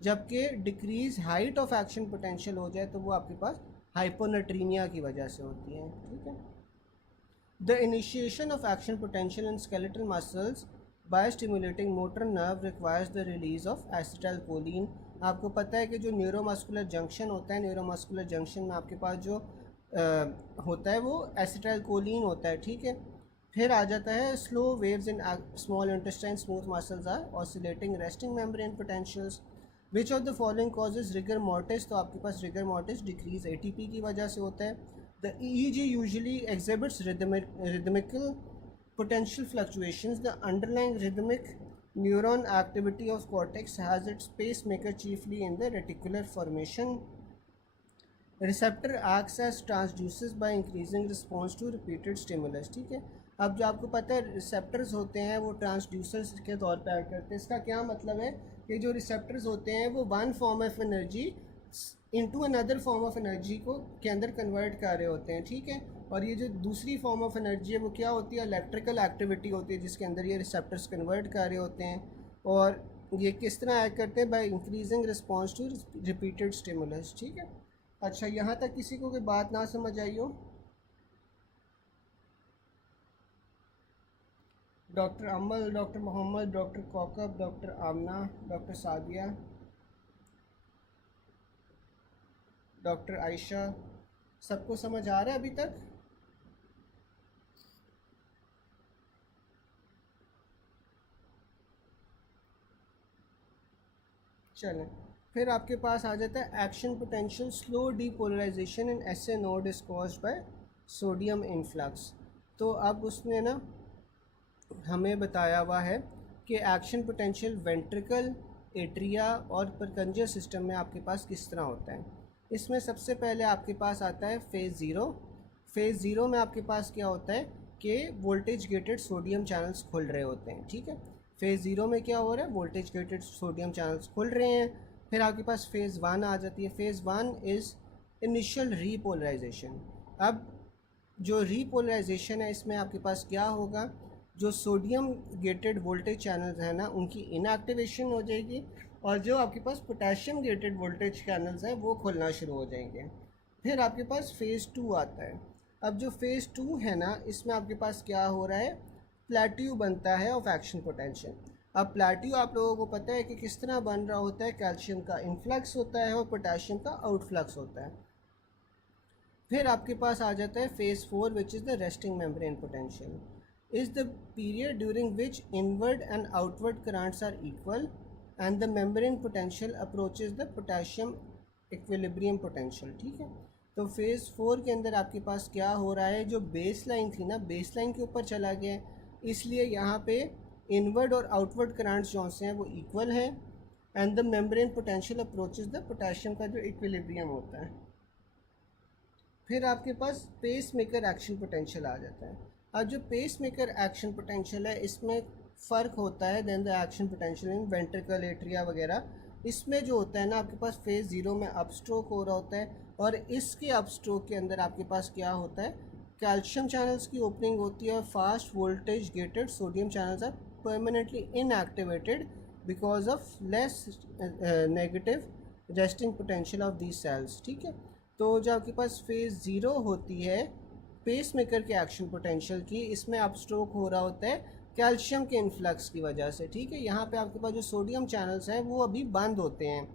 जबकि decrease height of action potential हो जाए तो वो आपके पास हाइपोनेट्रीमिया की वजह से होती है, ठीक है। The initiation of action potential in skeletal muscles by stimulating motor nerve requires the release of acetylcholine, आपको पता है कि जो न्यूरोमस्कुलर जंक्शन होता है, न्यूरोमस्कुलर जंक्शन में आपके पास जो होता है वो एसिटाइलकोलिन होता है, ठीक है। फिर आ जाता है slow waves in small intestine, smooth muscles are oscillating resting membrane potentials. Which of the following causes rigor mortis, तो आपके पास रिगर मोर्टिस डिक्रीज एटीपी की वजह से होता है। The EEG usually exhibits rhythmical potential fluctuations. The underlying rhythmic neuron activity of cortex has its pacemaker chiefly in the reticular formation. Receptor acts as transducers by increasing response to repeated stimulus, ठीक है। अब जो आपको पता है receptors होते हैं वो ट्रांसड्यूसर्स के तौर पे एक्ट करते हैं। इसका क्या मतलब है कि जो रिसेप्टर्स होते हैं वो one form of energy into another form of energy को के अंदर कन्वर्ट कर रहे होते हैं, ठीक है। और ये जो दूसरी फॉर्म ऑफ एनर्जी है वो क्या होती है, इलेक्ट्रिकल एक्टिविटी होती है जिसके अंदर ये रिसेप्टर्स कन्वर्ट कर रहे होते हैं। और ये किस तरह एक्ट करते हैं, by increasing response to repeated stimulus, ठीक है। अच्छा, यहाँ तक किसी को कोई बात ना समझ आई हो? Doctor Amal, doctor Mohammed, doctor Kaukab, doctor Aamna, doctor Sadia, doctor Ayesha, सबको समझ आ रहा है अभी तक? चलें, फिर आपके पास आ जाता है action potential slow depolarization in SA node is caused by sodium influx. तो अब उसने ना हमें बताया हुआ है कि एक्शन पोटेंशियल वेंट्रिकल, एट्रिया और परकंजियल सिस्टम में आपके पास किस तरह होता है। इसमें सबसे पहले आपके पास आता है फेज़ ज़ीरो। फेज़ ज़ीरो में आपके पास क्या होता है कि वोल्टेज गेटेड सोडियम चैनल्स खुल रहे होते हैं, ठीक है। फेज़ ज़ीरो में क्या हो रहा है, वोल्टेज गेटेड सोडियम चैनल्स खुल रहे हैं। फिर आपके पास फेज़ वन आ जाती है। Phase one is initial repolarisation. अब जो रीपोलराइजेशन है इसमें आपके पास क्या होगा, जो सोडियम गेटेड वोल्टेज चैनल्स हैं ना उनकी इनएक्टिवेशन हो जाएगी, और जो आपके पास पोटेशियम गेटेड वोल्टेज चैनल्स हैं वो खुलना शुरू हो जाएंगे। फिर आपके पास फ़ेज़ 2 आता है। अब जो फ़ेज़ 2 है ना, इसमें आपके पास क्या हो रहा है, प्लेट्यू बनता है ऑफ एक्शन पोटेंशियल। अब प्लेट्यू आप लोगों को पता है कि किस तरह बन रहा होता है, कैल्शियम का इनफ्लक्स होता है और पोटेशियम का आउटफ्लक्स होता है। फिर आपके पास आ जाता है phase 4 which is the resting membrane potential. Is the period during which inward and outward currents are equal and the membrane potential approaches the potassium equilibrium potential. ठीक है, तो फ़ेज़ 4 के अंदर आपके पास क्या हो रहा है, जो बेस लाइन थी ना, बेस लाइन के ऊपर चला गया है, इसलिए यहाँ पे इनवर्ड और आउटवर्ड करंट्स जो से हैं वो इक्वल हैं and the membrane potential approaches the potassium का जो इक्विलिब्रियम होता है। फिर आपके पास पेस मेकर एक्शन पोटेंशियल आ जाता है। अब जो पेस मेकर एक्शन पोटेंशियल है इसमें फ़र्क होता है than the action potential in ventricle atria वगैरह। इसमें जो होता है ना, आपके पास फ़ेज़ 0 में अपस्ट्रोक हो रहा होता है, और इसके अपस्ट्रोक के अंदर आपके पास क्या होता है, कैल्शियम चैनल्स की ओपनिंग होती है और fast voltage gated sodium channels are permanently inactivated because of less negative resting potential of these cells. ठीक है, तो जो आपके पास फ़ेज़ 0 होती है पेस मेकर के एक्शन पोटेंशियल की, इसमें अपस्ट्रोक हो रहा होता है कैल्शियम के इन्फ्लक्स की वजह से। ठीक है, यहाँ पे आपके पास जो सोडियम चैनल्स हैं वो अभी बंद होते हैं।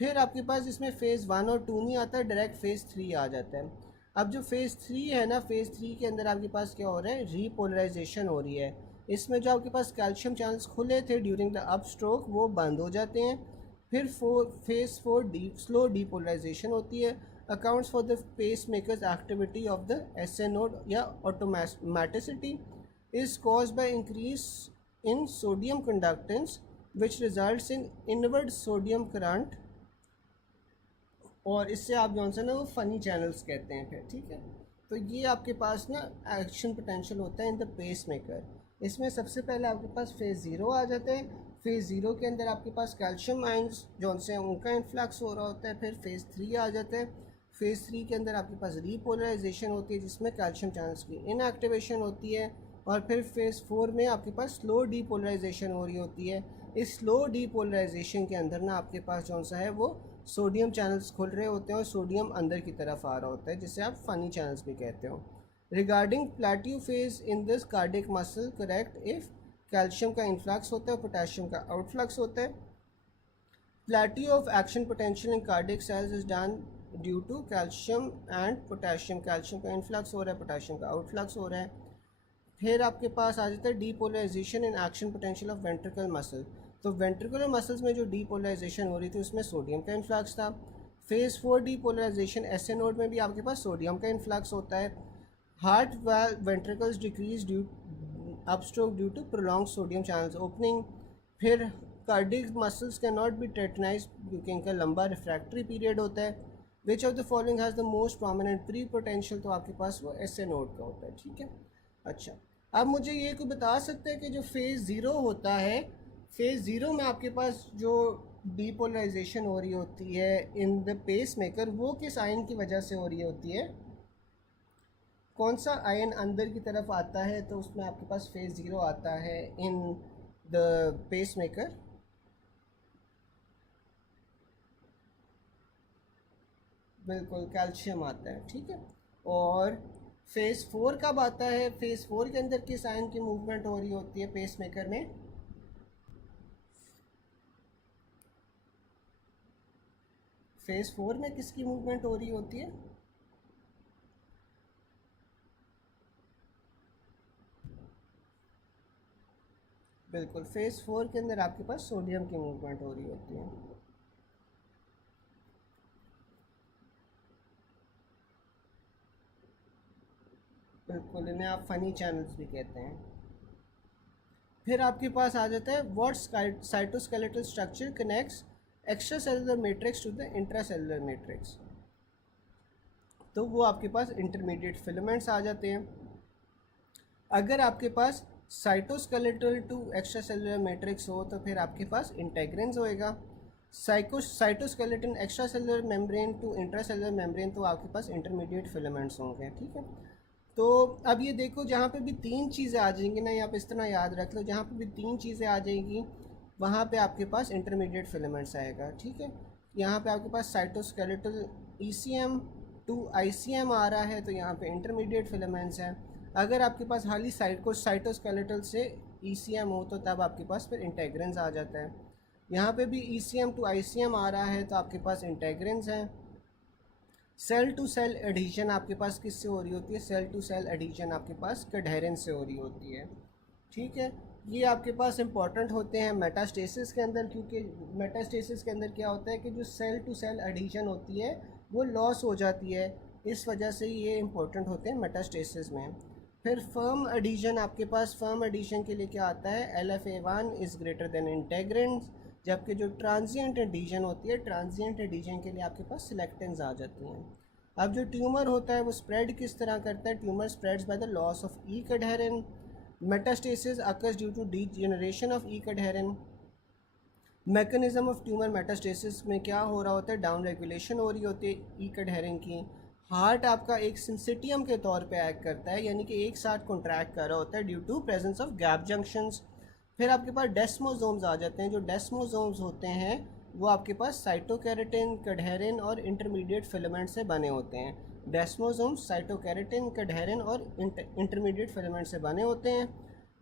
फिर आपके पास इसमें फ़ेज़ 1 और 2 नहीं आता, डायरेक्ट फ़ेज़ 3 आ जाता है। अब जो फ़ेज़ 3 है ना, फ़ेज़ 3 के अंदर आपके पास क्या हो रहा है, रीपोलराइजेशन हो रही है। इसमें जो आपके पास कैल्शियम चैनल्स खुले थे ड्यूरिंग द अपस्ट्रोक वो बंद हो जाते हैं। फिर फ़ेज़ 4 स्लो डीपोलराइजेशन होती है, accounts for the pacemaker's activity of the SA node या automaticity is caused by increase in sodium conductance which results in inward sodium current, और इससे आप जो है ना वो फ़नी चैनल्स कहते हैं फिर। ठीक है, तो ये आपके पास ना एक्शन पोटेंशियल होता है इन द पेस मेकर। इसमें सबसे पहले आपके पास फ़ेज़ 0 आ जाते हैं। फ़ेज़ 0 के अंदर आपके पास कैल्शियम आयंस जो हैं उनका इन्फ्लक्स हो रहा होता है। फिर फ़ेज़ 3 आ जाता है। फ़ेज़ 3 के अंदर आपके पास रीपोलराइजेशन होती है जिसमें कैल्शियम चैनल्स की इनएक्टिवेशन होती है, और फिर फ़ेज़ 4 में आपके पास स्लो डीपोलराइजेशन हो रही होती है। इस स्लो डीपोलराइजेशन के अंदर ना आपके पास जो सा है वो सोडियम चैनल्स खुल रहे होते हैं और सोडियम अंदर की तरफ आ रहा होता है, जिसे आप फ़नी चैनल्स भी कहते हो। Regarding plateau phase in this cardiac muscle correct if calcium का इन्फ्लक्स होता है, पोटेशियम का आउटफ्लक्स होता है। Plateau of action potential in cardiac cells is done due to calcium and potassium. Calcium का इन्फ्लक्स हो रहा है, पोटेशियम का आउटफ्लक्स हो रहा है। फिर आपके पास आ जाता है depolarization in action potential of ventricle muscle. तो वेंट्रिकुलर मसल्स में जो डीपोलराइजेशन हो रही थी उसमें सोडियम का इन्फ्लक्स था। फ़ेज़ 4 डीपोलराइजेशन एसए नोड में भी आपके पास सोडियम का इन्फ्लक्स होता है। Heart ventricles decrease due upstroke due to prolong sodium channels opening. फिर cardiac muscles can not be tetanize क्योंकि इनका लंबा रिफ्रैक्टरी पीरियड होता है। Which of the following has the most prominent pre potential, तो आपके पास वो एसए नोड का होता है। ठीक है, अच्छा अब मुझे ये को बता सकते हैं कि जो फ़ेज़ 0 होता है, फ़ेज़ 0 में आपके पास जो डीपोलराइजेशन हो रही होती है इन द पेस मेकर, वो किस आयन की वजह से हो रही होती है, कौन सा आयन अंदर की तरफ आता है, तो उसमें आपके पास फ़ेज़ 0 आता है इन द पेस मेकर। बिल्कुल कैल्शियम आता है। ठीक है, और फ़ेज़ 4 कब आता है, फ़ेज़ 4 के अंदर किस आयन की मूवमेंट हो रही होती है पेस मेकर में, फ़ेज़ 4 में किसकी मूवमेंट हो रही होती है, बिल्कुल फ़ेज़ 4 के अंदर आपके पास सोडियम की मूवमेंट हो रही होती है। बिल्कुल, इन्हें आप फ़नी चैनल्स भी कहते हैं। फिर आपके पास आ जाता है what cytoskeletal structure connects extra cellular matrix to the intra cellular matrix, तो वो आपके पास इंटरमीडिएट फिलामेंट्स आ जाते हैं। अगर आपके पास cytoskeletal to extra cellular matrix हो तो फिर आपके पास इंटेग्रिन्स होएगा। Cytoskeleton extra cellular membrane to intra cellular membrane, तो आपके पास इंटरमीडिएट फिलामेंट्स होंगे। ठीक है, तो अब ये देखो, जहाँ पे भी तीन चीज़ें आ जाएंगी ना, यहाँ पे इस तरह याद रख लो, जहाँ पे भी तीन चीज़ें आ जाएंगी वहाँ पे आपके पास इंटरमीडिएट फिलामेंट्स आएगा, ठीक है। यहाँ पे आपके पास साइटोस्केलेटल ईसीएम टू आईसीएम आ रहा है, तो यहाँ पे इंटरमीडिएट फिलामेंट्स हैं। अगर आपके पास हाली साइटोस्केलेटल से ईसीएम हो तो तब आपके पास फिर इंटेग्रेंस आ जाता है। यहाँ पे भी ईसीएम टू आईसीएम आ रहा है तो आपके पास इंटेग्रेंस हैं। सेल टू सेल एडिशन आपके पास किससे हो रही होती है? सेल टू सेल एडिशन आपके पास कैडहेरेंस से हो रही होती है, ठीक है। ये आपके पास इंपॉर्टेंट होते हैं मेटास्टेसिस के अंदर, क्योंकि मेटास्टेसिस के अंदर क्या होता है कि जो सेल टू सेल एडिशन होती है वो लॉस हो जाती है, इस वजह से ये इंपॉर्टेंट होते हैं मेटास्टेसिस में। फिर फर्म एडिशन आपके पास, फर्म एडिशन के लिए क्या आता है? LFA1 is greater than इंटेग्रेंस। जबकि जो ट्रांजिएंट एडिशन होती है, ट्रांजिएंट एडिशन के लिए आपके पास सिलेक्टेंस आ जाती हैं। अब जो ट्यूमर होता है वो स्प्रेड किस तरह करता है? Tumour spreads by the loss of E cadherin. Metastasis occurs due to degeneration of E cadherin. Mechanism of tumour metastasis में क्या हो रहा होता है? डाउन रेगुलेशन हो रही होती है ई कैडहेरेन की। हार्ट आपका एक सिंसिटियम के तौर पे एक्ट करता है, यानी कि एक साथ कॉन्ट्रैक्ट कर रहा होता है due to presence of gap junctions. फिर आपके पास डेस्मोसोम्स आ जाते हैं। जो डेस्मोसोम्स होते हैं वो आपके पास साइटोकेरेटिन, कैडहेरिन और इंटरमीडिएट फिलामेंट से बने होते हैं। डेस्मोसोम्स साइटोकेरेटिन, कैडहेरिन और इंटरमीडिएट फिलामेंट से बने होते हैं।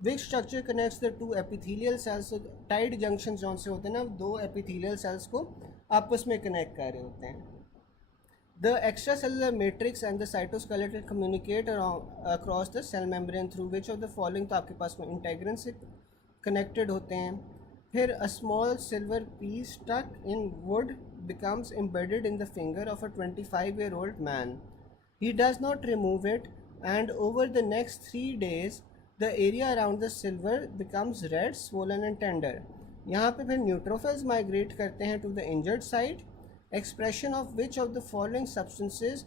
Which structure connects the two epithelial cells. Tight junction जौन से होते हैं ना, दो एपिथेलियल सेल्स को आपस में कनेक्ट कर रहे होते हैं। The extracellular matrix and the cytoskeleton communicate across the cell membrane through which of the following, तो आपके पास में इंटेग्रिन से कनेक्टेड होते हैं। फिर a small silver piece stuck in wood becomes embedded in the finger of a 25-year-old man. He does not remove it, and over the next 3 days the area around the silver becomes red, swollen and tender. यहाँ पे फिर neutrophils migrate करते हैं to the injured site. Expression of which of the following substances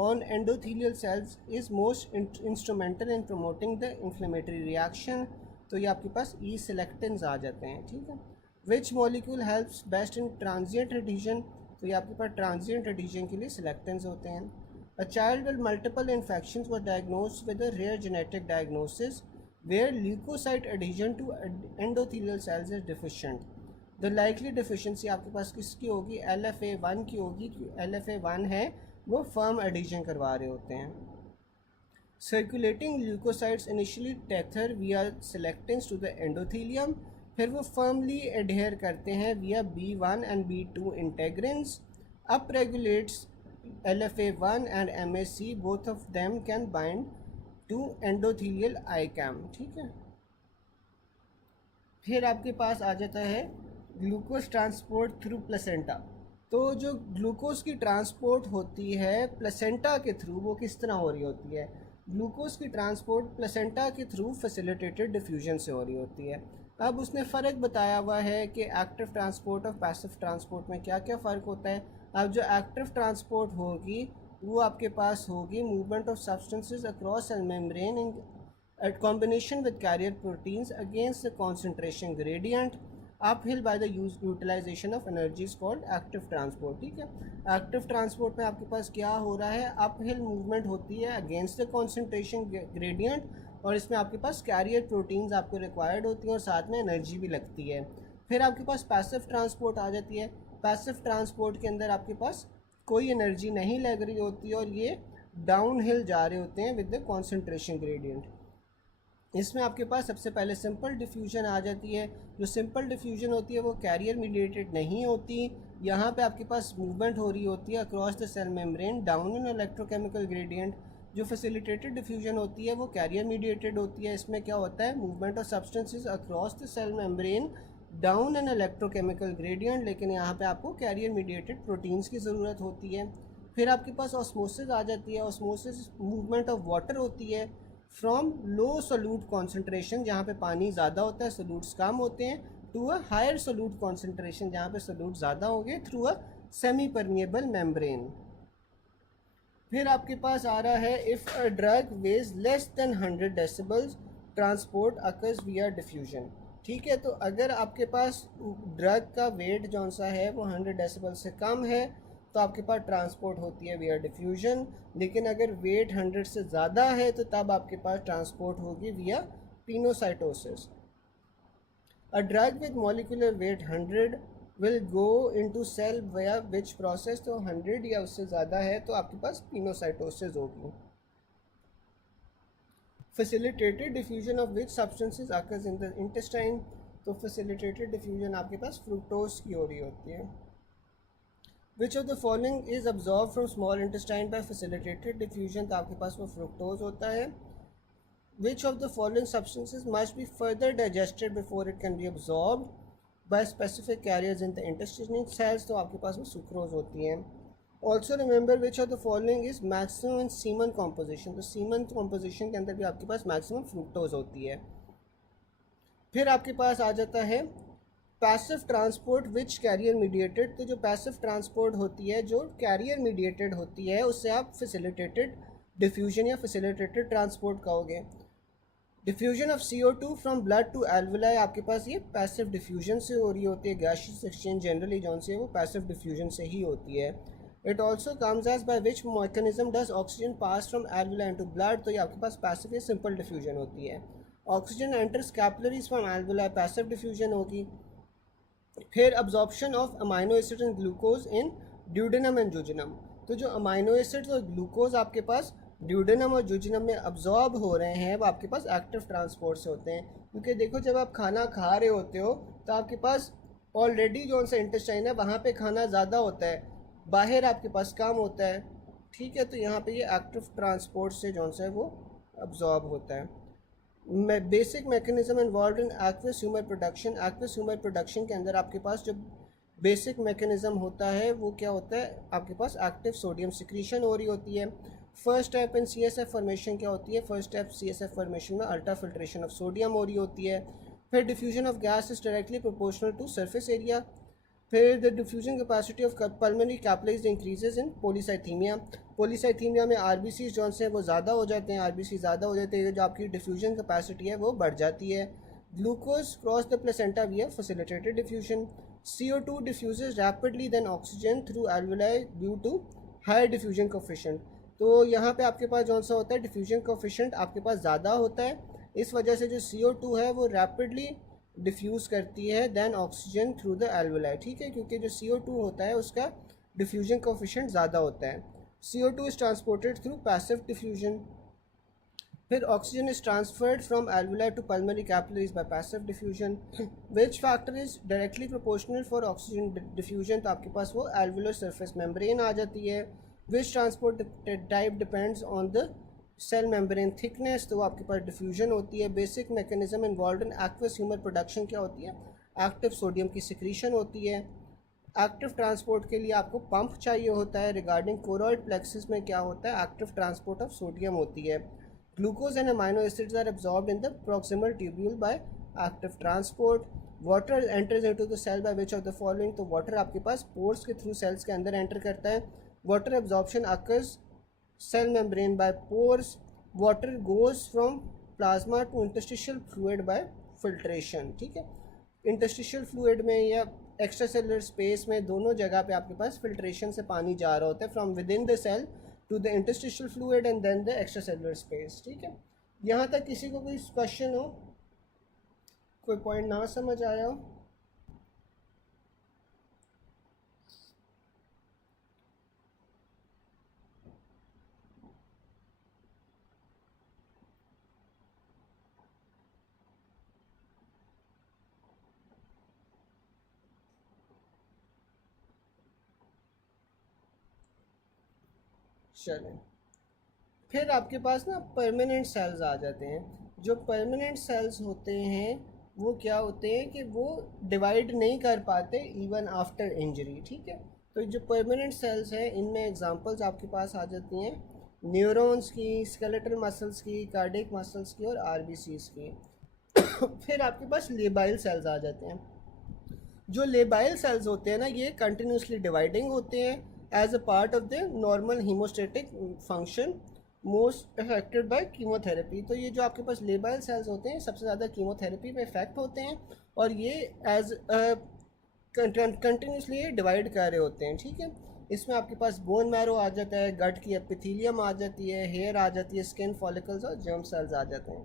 on endothelial cells is most instrumental in promoting the inflammatory reaction? तो ये आपके पास ई सिलेक्टेंस आ जाते हैं, ठीक है। Which molecule helps best in transient adhesion? तो ये आपके पास ट्रांजिएंट एडिशन के लिए सिलेक्टेंस होते हैं। A child with multiple infections was diagnosed with a rare genetic diagnosis where leukocyte adhesion to endothelial cells is deficient. The likely deficiency आपके पास किसकी होगी? LFA1 की होगी, क्योंकि LFA1 है वो फर्म एडिशन करवा रहे होते हैं। सर्कुलेटिंग ल्यूकोसाइट्स इनिशियली टेथर विया सिलेक्टेंस टू द एंडोथीलियम, फिर वो फर्मली एडहेयर करते हैं via B1 and B2 integrins. Up regulates LFA1 and MAC, both of them can bind to endothelial ICAM, ठीक है। फिर आपके पास आ जाता है ग्लूकोज ट्रांसपोर्ट थ्रू प्लेसेंटा। तो जो ग्लूकोज की ट्रांसपोर्ट होती है प्लेसेंटा के थ्रू, वो किस तरह हो रही होती है? ग्लूकोज की ट्रांसपोर्ट प्लेसेंटा के थ्रू फैसिलिटेटेड डिफ्यूजन से हो रही होती है। अब उसने फ़र्क बताया हुआ है कि एक्टिव ट्रांसपोर्ट और पैसिव ट्रांसपोर्ट में क्या क्या फ़र्क होता है। अब जो एक्टिव ट्रांसपोर्ट होगी वो आपके पास होगी movement of substances across cell membrane in combination with carrier proteins against the concentration gradient uphill by the utilization of energy called active transport, ठीक है। एक्टिव ट्रांसपोर्ट में आपके पास क्या हो रहा है? अपहिल मूवमेंट होती है अगेंस्ट द कॉन्सेंट्रेशन ग्रेडियंट, और इसमें आपके पास कैरियर प्रोटीन्स आपको रिक्वायर्ड होती हैं और साथ में एनर्जी भी लगती है। फिर आपके पास पैसिव ट्रांसपोर्ट आ जाती है। पैसिव ट्रांसपोर्ट के अंदर आपके पास कोई एनर्जी नहीं लग रही होती और ये डाउन हिल जा रहे होते हैं विद द कॉन्सेंट्रेशन ग्रेडियंट। इसमें आपके पास सबसे पहले सिंपल डिफ्यूजन आ जाती है। जो सिंपल डिफ्यूजन होती है वो कैरियर मीडिएटेड नहीं होती। यहाँ पे आपके पास मूवमेंट हो रही होती है across the cell membrane down in electrochemical gradient. जो फैसिलिटेटेड डिफ्यूजन होती है वो कैरियर मीडिएटेड होती है। इसमें क्या होता है? Movement of substances across the cell membrane down in electrochemical gradient, लेकिन यहाँ पे आपको कैरियर मीडिएटेड प्रोटीन्स की ज़रूरत होती है। फिर आपके पास ऑस्मोसिस आ जाती है। ऑस्मोसिस मूवमेंट ऑफ वाटर होती है फ्रॉम लो सोल्यूट कॉन्सेंट्रेशन, जहाँ पे पानी ज़्यादा होता है सोल्यूट्स कम होते हैं, to a higher solute concentration जहाँ पे सोल्यूट ज़्यादा होंगे, through a semi permeable membrane. फिर आपके पास आ रहा है if a drug weighs less than 100 decibels transport occurs via diffusion, ठीक है। तो अगर आपके पास ड्रग का वेट जौन सा है वो 100 डेसिबल से कम है तो आपके पास ट्रांसपोर्ट होती है विया डिफ्यूजन, लेकिन अगर वेट 100 से ज़्यादा है तो तब आपके पास ट्रांसपोर्ट होगी via pinocytosis. A drug with molecular weight 100 will go into cell via which process, तो 100 या उससे ज़्यादा है तो आपके पास पिनोसाइटोसिस होगी। Facilitated diffusion of which substances occurs in the intestine, तो फैसिलिटेटेड डिफ्यूजन आपके पास फ्रुक्टोज की हो रही होती है। Which of the following is absorb from small intestine by facilitated diffusion, तो आपके पास वो फ्रुक्टोज होता है। Which of the following substances must be further digested before it can be absorb by specific carriers in the intestinal cells, तो आपके पास वो सुक्रोज होती है। Also remember which of the following is maximum in semen composition, तो semen composition के अंदर भी आपके पास मैक्सिमम फ्रुक्टोज होती है। फिर आपके पास आ जाता है पैसिव ट्रांसपोर्ट विच कैरियर मीडिएटेड, तो जो पैसिव ट्रांसपोर्ट होती है जो कैरियर मीडिएटेड होती है उससे आप फैसिलिटेटेड डिफ्यूजन या फैसिलिटेटेड ट्रांसपोर्ट कहोगे। Diffusion of CO2 from blood to alveoli, आपके पास ये पैसिव डिफ्यूजन से हो रही होती है। गैसियस एक्सचेंज जनरली जौन सी है वो पैसिव डिफ्यूजन से ही होती है। It also comes as by which mechanism does oxygen pass from alveoli into blood, तो ये आपके पास पैसिव या सिंपल डिफ्यूजन होती है। Oxygen enters capillaries from alveoli, passive diffusion होगी। फिर absorption of amino acid and glucose in duodenum and jejunum, तो जो अमाइनो एसिड्स और ग्लूकोज आपके पास ड्यूडेनम और जूजिनम में अब्जॉर्ब हो रहे हैं वो आपके पास एक्टिव ट्रांसपोर्ट से होते हैं। क्योंकि देखो जब आप खाना खा रहे होते हो तो आपके पास ऑलरेडी जो सा इंटेस्टाइन है वहाँ पे खाना ज़्यादा होता है, बाहर आपके पास कम होता है, ठीक है। तो यहाँ पे ये एक्टिव ट्रांसपोर्ट से जो सा है वो अब्जॉर्ब होता है। Basic mechanism involve in aqueous humour production, aqueous humour production के अंदर आपके पास जो बेसिक मैकेनिज्म होता है वो क्या होता है, आपके पास एक्टिव सोडियम सिक्रीशन हो रही होती है। First step in CSF formation क्या होती है, फर्स्ट स्टेप CSF फॉर्मेशन में अल्ट्रा फिल्ट्रेशन ऑफ सोडियम हो रही होती है। फिर diffusion of gas is directly proportional to surface area. फिर the diffusion capacity of pulmonary capillaries increases in polycythemia, polycythemia में RBC जो से वो ज़्यादा हो जाते हैं, RBC ज़्यादा हो जाते हैं, जो आपकी डिफ्यूजन कैपेसिटी है वो बढ़ जाती है। Glucose cross the placenta via facilitated diffusion. CO2 diffuses rapidly than oxygen through alveoli due to high diffusion coefficient, तो यहाँ पे आपके पास जो सा होता है डिफ्यूजन कोफिशिएंट आपके पास ज़्यादा होता है, इस वजह से जो CO2 है वो रैपिडली डिफ्यूज़ करती है than oxygen through the alveoli, ठीक है, क्योंकि जो CO2 होता है उसका डिफ्यूजन कोफिशिएंट ज़्यादा होता है। CO2 is transported through passive diffusion. फिर oxygen is transferred from alveoli to pulmonary capillaries by passive diffusion. Which factor is directly proportional for oxygen diffusion, तो आपके पास वो एल्वुलर सरफेस मेम्ब्रेन आ जाती है। Which transport type depends on the cell membrane thickness, तो आपके पास डिफ्यूजन होती है। Basic mechanism involve in aqueous humour production क्या होती है, एक्टिव सोडियम की सिक्रीशन होती है। एक्टिव ट्रांसपोर्ट के लिए आपको पंप चाहिए होता है। रिगार्डिंग कोरॉइड प्लेक्सिस में क्या होता है, एक्टिव ट्रांसपोर्ट ऑफ सोडियम होती है। Glucose and amino acids are absorbed in the proximal tubule by active transport. Water enters into the cell by which of the following, तो वाटर आपके पास pores के थ्रू सेल्स के अंदर enter करता है। Water absorption occurs cell membrane by pores. Water goes from plasma to interstitial fluid by filtration, ठीक है। interstitial fluid में या extracellular space में दोनों जगह पे आपके पास filtration से पानी जा रहा होता है from within the cell to the interstitial fluid and then the extracellular space, ठीक है। यहाँ तक किसी को कोई क्वेश्चन हो, कोई पॉइंट ना समझ आया हो? चलें, फिर आपके पास ना परमानेंट सेल्स आ जाते हैं। जो परमानेंट सेल्स होते हैं वो क्या होते हैं कि वो डिवाइड नहीं कर पाते इवन आफ्टर इंजरी, ठीक है। तो जो परमानेंट सेल्स हैं इनमें एग्जांपल्स आपके पास आ जाती हैं न्यूरॉन्स की, स्केलेटल मसल्स की, कार्डियक मसल्स की और RBCs की। फिर आपके पास लेबाइल सेल्स आ जाते हैं। जो लेबाइल सेल्स होते हैं ना ये कंटिन्यूसली डिवाइडिंग होते हैं as a part of the normal homeostatic function most affected by chemotherapy. तो ये जो आपके पास लेबाइल सेल्स होते हैं सबसे ज़्यादा कीमोथेरेपी में इफेक्ट होते हैं और ये एज कंटिन्यूसली डिवाइड कर रहे होते हैं, ठीक है। इसमें आपके पास बोन मैरो आ जाता है, गट की एपिथेलियम आ जाती है, हेयर आ जाती है, स्किन फॉलिकल्स और जर्म सेल्स आ जाते हैं।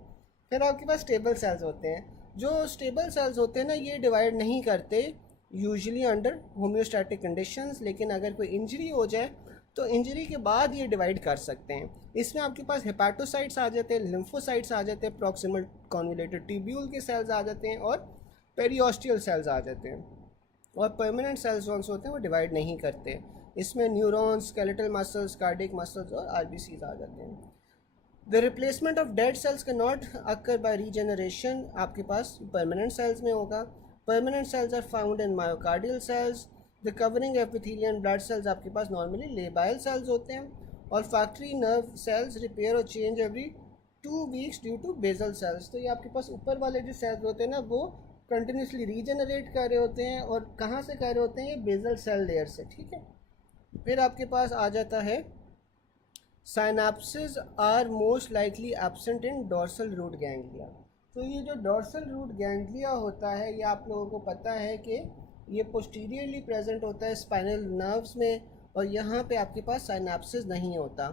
फिर आपके पास स्टेबल सेल्स होते हैं। जो स्टेबल सेल्स होते हैं ना, ये डिवाइड नहीं करते यूजुअली अंडर होम्योस्टैटिक कंडीशंस, लेकिन अगर कोई इंजरी हो जाए तो इंजरी के बाद ये डिवाइड कर सकते हैं। इसमें आपके पास हेपाटोसाइट्स आ जाते हैं, लिम्फोसाइट्स आ जाते हैं, प्रॉक्सिमल कॉन्वुलेटेड ट्यूब्यूल के सेल्स आ जाते हैं और पेरियोस्टियल सेल्स आ जाते हैं। और परमानेंट सेल्स जो होते हैं वो डिवाइड नहीं करते। इसमें neurons, skeletal muscles, cardiac muscles और आरबीसीज आ जाते हैं। The replacement of dead cells can not occur by regeneration, आपके पास परमानेंट सेल्स में होगा। Permanent cells are found in myocardial cells. The covering epithelium blood cells आपके पास नॉर्मली लेबाइल सेल्स होते हैं। और फैक्ट्री नर्व सेल्स रिपेयर और change every 2 weeks due to basal cells. तो ये आपके पास ऊपर वाले जो सेल्स होते हैं ना, वो कंटिन्यूसली रीजनरेट कर रहे होते हैं। और कहाँ से कर रहे होते हैं? ये बेसल सेल लेयर से, ठीक है। फिर आपके पास आ जाता है synapses are most likely absent in dorsal root ganglia. तो ये जो डोर्सल रूट गैंग्लिया होता है, ये आप लोगों को पता है कि ये पोस्टीरियरली प्रेजेंट होता है स्पाइनल नर्व्स में, और यहाँ पे आपके पास साइनाप्सिस नहीं होता।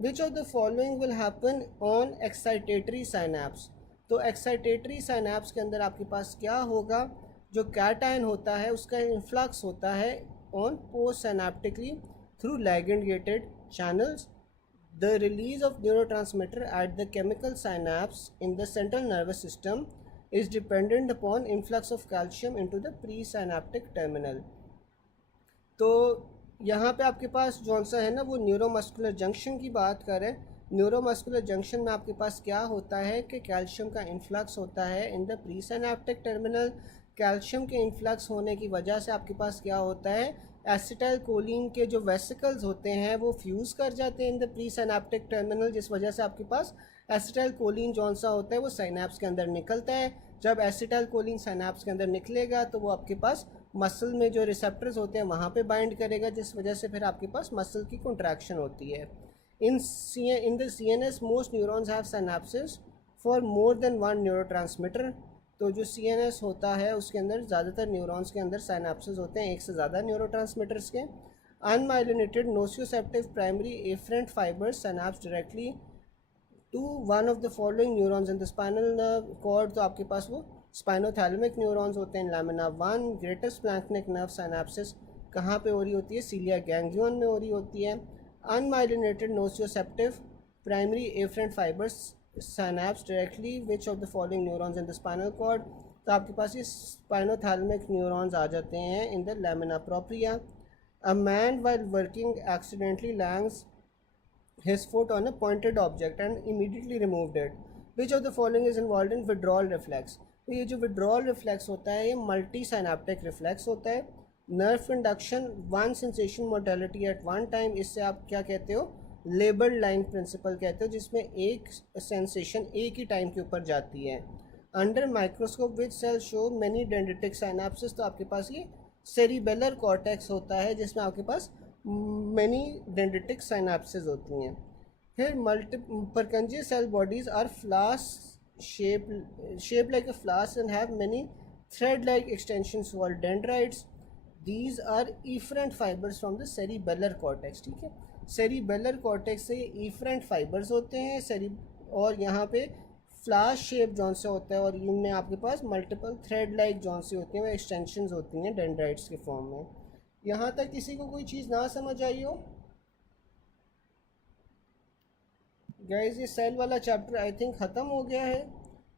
विच of the following will happen on excitatory synapse. तो एक्साइटेटरी साइनाप्स के अंदर आपके पास क्या होगा? जो कैटायन होता है उसका इन्फ्लक्स होता है on post synaptically through ligand gated channels. The release of neurotransmitter at the chemical synapse in the central nervous system is dependent upon influx of calcium into the presynaptic terminal. तो यहाँ पे आपके पास जौन सा है ना, वो न्यूरोमस्कुलर जंक्शन की बात करें। न्यूरोमस्कुलर जंक्शन में आपके पास क्या होता है कि कैल्शियम का इन्फ्लक्स होता है in the presynaptic terminal. Calcium के इन्फ्लक्स होने की वजह से आपके पास क्या होता है? एसिटाइल कोलिन के जो वेसिकल्स होते हैं वो फ्यूज़ कर जाते हैं इन द प्रीसिनेप्टिक टर्मिनल, जिस वजह से आपके पास एसिटाइल कोलिन जौन सा होता है वो साइनेप्स के अंदर निकलता है। जब एसिटाइल कोलिन साइनेप्स के अंदर निकलेगा तो वो आपके पास मसल में जो रिसेप्टर्स होते हैं वहाँ पे बाइंड करेगा, जिस वजह से फिर आपके पास मसल की कॉन्ट्रैक्शन होती है। In the CNS most neurons have synapses for more than one neurotransmitter. तो जो CNS होता है उसके अंदर ज़्यादातर न्यूरॉन्स के अंदर साइनेप्सिस होते हैं, एक से ज़्यादा न्यूरोट्रांसमीटर्स के। Unmyelinated nociceptive primary afferent fibers synapse directly to one of the following neurons in the spinal nerve cord. तो आपके पास वो स्पाइनोथैलेमिक न्यूरॉन्स होते हैं। Lamina 1 greater splanchnic nerve synapses कहाँ पे हो रही होती है? सीलिया गैंग्लियन में हो रही होती है। Unmyelinated nociceptive primary afferent fibers synapse directly which of the following neurons in the spinal cord. तो आपके पास ये स्पाइनोथैलेमिक न्यूरॉन्स आ जाते हैं in the lamina propria. A man while working accidentally lands his foot on a pointed object and immediately removed it. Which of the following is involved in withdrawal reflex? तो ये जो withdrawal reflex होता है ये multi synaptic reflex होता है। Nerve induction, one sensation modality at one time, इससे आप क्या कहते हो? लेबल्ड लाइन प्रिंसिपल कहते हो, जिसमें एक सेंसेशन एक ही टाइम के ऊपर जाती है। Under microscope which cell show many dendritic synapses. तो आपके पास ये सेरिबेलर कॉर्टेक्स होता है जिसमें आपके पास मैनी डेंड्रिटिक साइनेप्सिस होती हैं। फिर Purkinje cell bodies are flask shaped like a flask and have many thread-like extensions called dendrites. These are efferent fibers from the cerebellar cortex, ठीक है। cerebellar cortex से ये efferent fibers होते हैं और यहाँ पे फ्लास्क शेप जौन से होता है, और इनमें आपके पास मल्टीपल थ्रेड लाइक जौन से होती हैं, वो एक्सटेंशंस होती हैं डेंड्राइट्स के फॉर्म में। यहाँ तक किसी को कोई चीज़ ना समझ आई हो? गाइस ये सेल वाला चैप्टर आई थिंक ख़त्म हो गया है।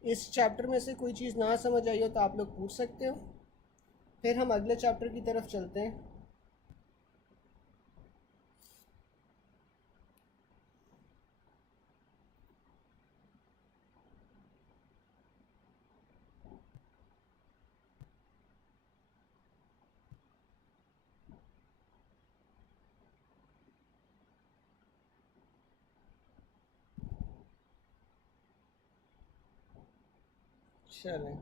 इस चैप्टर में से कोई चीज़ ना समझ आई हो तो आप लोग पूछ सकते हो, फिर हम अगले चैप्टर की तरफ चलते हैं। चलें,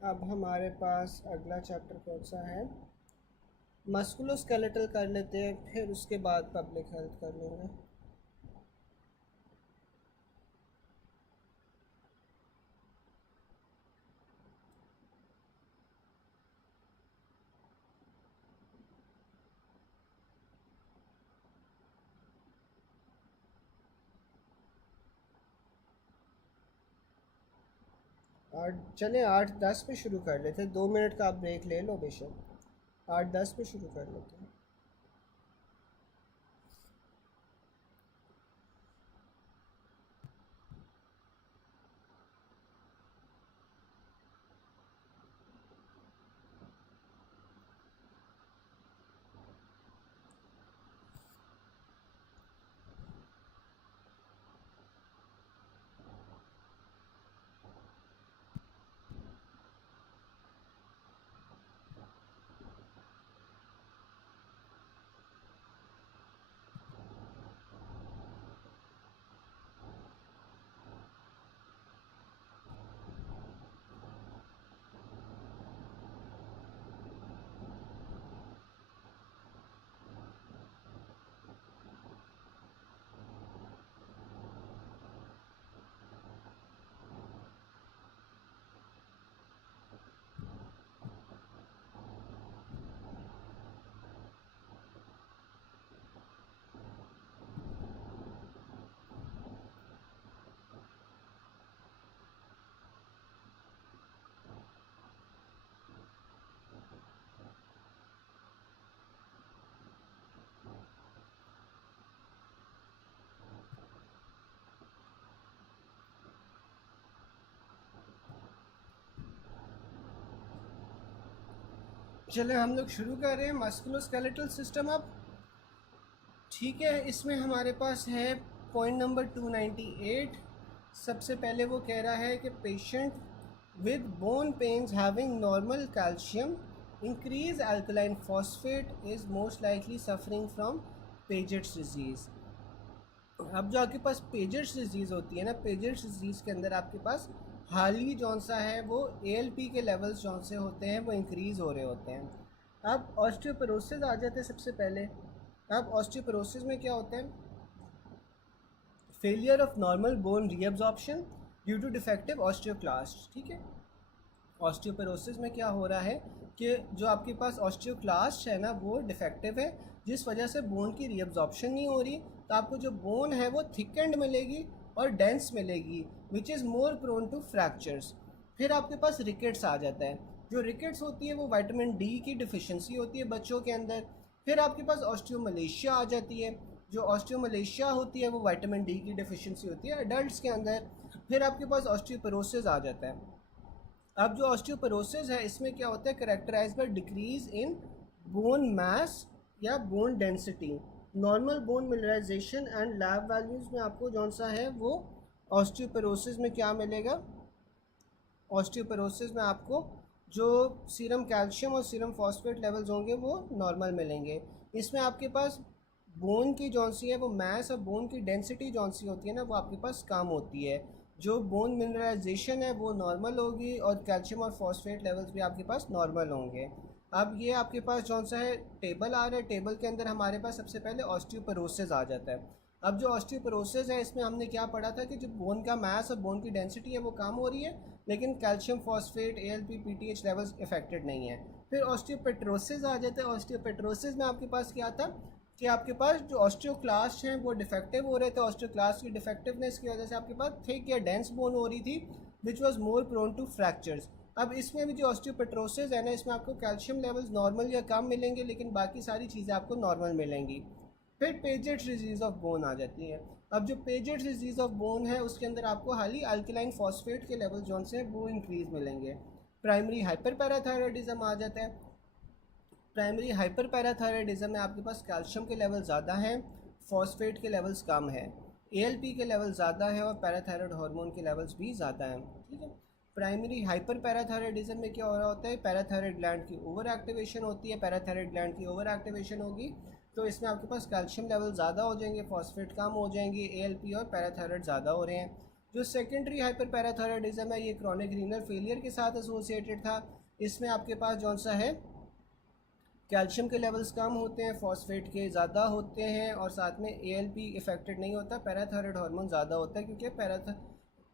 अब हमारे पास अगला चैप्टर कौन सा है? मस्कुलोस्केलेटल कर लेते हैं, फिर उसके बाद पब्लिक हेल्थ कर लेंगे। चलें 8:10 पे शुरू कर लेते, 2 मिनट का आप ब्रेक ले लो बेशक, 8:10 पे शुरू कर लेते हैं। चले हम लोग शुरू कर रहे हैं मस्कुलोस्केलेटल सिस्टम अब। ठीक है, इसमें हमारे पास है पॉइंट नंबर 298। सबसे पहले वो कह रहा है कि patient with bone pains having normal calcium increase alkaline phosphate is most likely suffering from Paget's disease. अब जो आपके पास पेजेट्स डिजीज़ होती है ना, पेजेट्स डिजीज़ के अंदर आपके पास हाल ही जौन सा है वो ALP के लेवल्स जौन से होते हैं वो इंक्रीज़ हो रहे होते हैं। अब ऑस्टियोपोरोसिस आ जाते हैं सबसे पहले। अब ऑस्टियोपोरोसिस में क्या होता है, failure of normal bone reabsorption due to defective osteoclast. ठीक है, ऑस्टियोपोरोसिस में क्या हो रहा है कि जो आपके पास ऑस्टियोक्लास्ट है ना वो डिफेक्टिव है, जिस वजह से बोन की रीअब्जॉर्प्शन नहीं हो रही, तो आपको जो बोन है वो थिकेंड मिलेगी और डेंस मिलेगी, which is more prone to fractures. फिर आपके पास रिकेट्स आ जाता है। जो रिकेट्स होती है वो विटामिन डी की डिफिशिएंसी होती है बच्चों के अंदर। फिर आपके पास ऑस्टियोमलेशिया आ जाती है। जो ऑस्टियोमलेशिया होती है वो विटामिन डी की डिफिशिएंसी होती है एडल्ट्स के अंदर। फिर आपके पास ऑस्टियोपोरोसिस आ जाता है। अब जो ऑस्टियोपोरोसिस है इसमें क्या होता है, characterise by decrease in bone mass या bone density, normal bone mineralization and lab values में आपको जौन सा है वो ऑस्टियोपोरोसिस में क्या मिलेगा, ऑस्टियोपोरोसिस में आपको जो सीरम कैल्शियम और सीरम फॉस्फेट लेवल्स होंगे वो नॉर्मल मिलेंगे। इसमें आपके पास बोन की जौन सी है वो मैस और बोन की डेंसिटी जौन सी होती है ना वो आपके पास कम होती है। जो बोन मिनरलाइजेशन है वो नॉर्मल होगी और कैल्शियम और फॉस्फेट लेवल्स भी आपके पास नॉर्मल होंगे। अब ये आपके पास जौन सा है टेबल आ रहा है, टेबल के अंदर हमारे पास सबसे पहले ऑस्टियोपोरोसिस आ जाता है। अब जो ऑस्टियोपोरोसिस है इसमें हमने क्या पढ़ा था कि जो बोन का मास और बोन की डेंसिटी है वो कम हो रही है, लेकिन calcium phosphate ALP PTH levels affected नहीं है। फिर ऑस्टियोपेट्रोसिस आ जाता है। ऑस्टियोपेट्रोसिस में आपके पास क्या था कि आपके पास जो ऑस्टियोक्लास्ट हैं वो डिफेक्टिव हो रहे थे, ऑस्टियोक्लास्ट की डिफेक्टिवनेस की वजह से आपके पास थिक या डेंस बोन हो रही थी which was more prone to fractures. अब इसमें भी जो ऑस्टियोपेट्रोसिस है ना इसमें आपको कैल्शियम लेवल्स नॉर्मल या कम मिलेंगे, लेकिन बाकी सारी चीज़ें आपको नॉर्मल मिलेंगी। फिर पेजेट्स डिजीज़ ऑफ बोन आ जाती है। अब जो पेजेट्स डिजीज़ ऑफ बोन है उसके अंदर आपको हाली अल्कलाइन फॉस्फेट के लेवल जौन से वो इंक्रीज़ मिलेंगे। प्राइमरी हाइपर पैराथायरॉयडिज्म आ जाता है। प्राइमरी हाइपर पैराथायरॉयडिज्म में आपके पास कैल्शियम के लेवल ज़्यादा हैं, फॉस्फेट के लेवल्स कम है, ALP के लेवल ज़्यादा है और पैराथायरॉयड हार्मोन के लेवल्स भी ज़्यादा हैं। ठीक है, प्राइमरी हाइपर पैराथायरॉयडिज्म में क्या हो रहा होता है, पैराथायरॉयड ग्लैंड की ओवर एक्टिवेशन होती है। पैराथायरॉयड ग्लैंड की ओवर एक्टिवेशन होगी तो इसमें आपके पास कैल्शियम लेवल ज़्यादा हो जाएंगे, फॉस्फेट कम हो जाएंगे, ALP और पैराथायरॉयड ज़्यादा हो रहे हैं। जो सेकेंडरी हाइपर पैराथायरॉयडिज्म है ये क्रॉनिक रीनल फेलियर के साथ एसोसिएटेड था। इसमें आपके पास जौन सा है कैल्शियम के लेवल्स कम होते हैं, फॉस्फेट के ज़्यादा होते हैं और साथ में ALP इफेक्टेड नहीं होता, पैराथायरॉयड हार्मोन ज़्यादा होता है क्योंकि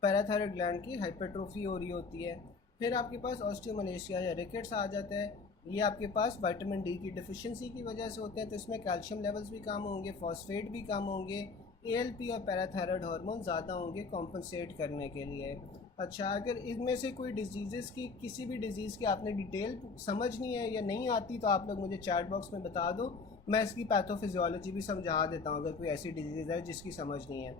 पैराथायरॉयड ग्लैंड की हाइपरट्रोफी हो रही होती है। फिर आपके पास ऑस्टियोमलेशिया या रिकेट्स आ जाता है। ये आपके पास विटामिन डी की डिफिशिएंसी की वजह से होते हैं, तो इसमें कैल्शियम लेवल्स भी कम होंगे, फॉस्फेट भी कम होंगे, ALP और पैराथायरॉयड हार्मोन ज़्यादा होंगे कॉम्पनसेट करने के लिए। अच्छा, अगर इनमें से कोई डिजीज़ की, किसी भी डिज़ीज़ की आपने डिटेल समझनी है या नहीं आती तो आप लोग मुझे चैट बॉक्स में बता दो, मैं इसकी पैथोफिजियोलॉजी भी समझा देता हूँ अगर कोई ऐसी डिजीज़ है जिसकी समझ नहीं है।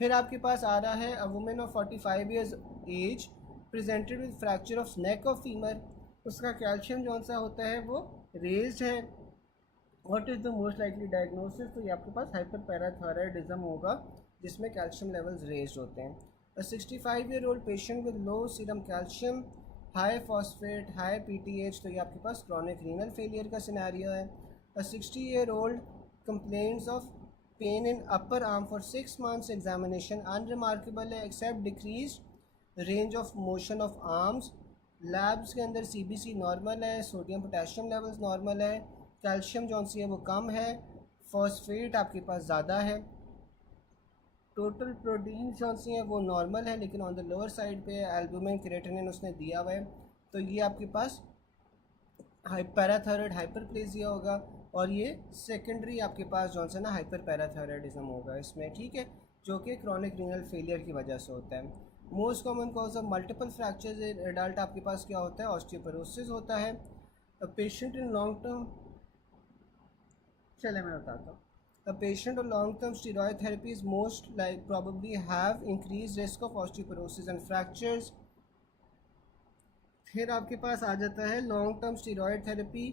फिर आपके पास आ रहा है a women of 45 years age presented with fracture of neck of femur, उसका कैल्शियम जौन सा होता है वो रेज्ड है। What is the most likely diagnosis, तो ये आपके पास हाइपरपैराथायरॉयडिज्म होगा जिसमें कैल्शियम लेवल्स रेज्ड होते हैं। A 65-year-old patient with low serum calcium, high phosphate, high PTH, तो ये आपके पास chronic renal failure का सिनेरियो है। A 60-year-old complains of pain in upper arm for 6 months, examination unremarkable है except decreased range of motion of arms। Labs के अंदर CBC normal है, sodium potassium levels normal है, कैल्शियम जौन सी है वो कम है, फॉस्फेट आपके पास ज़्यादा है, टोटल प्रोटीन जौन सी है वो नॉर्मल है लेकिन ऑन द लोअर साइड पे एल्बुमिन क्रिएटिनिन उसने दिया हुआ है। तो ये आपके पास पैराथायरॉयड हाइपरप्लेजिया होगा और ये सेकेंडरी आपके पास जौन सा ना हाइपर पैराथायरॉयडिज्म होगा इसमें, ठीक है, जो कि क्रॉनिक रीनल फेलियर की वजह से होता है। Most common cause of multiple fractures in adult आपके पास क्या होता है, ऑस्टियोपोरोसिस होता है। पेशेंट इन लॉन्ग टर्म, चले मैं बताता हूँ। A patient on long-term steroid therapy is most like probably have increased risk of osteoporosis and fractures। फिर आपके पास आ जाता है long term steroid therapy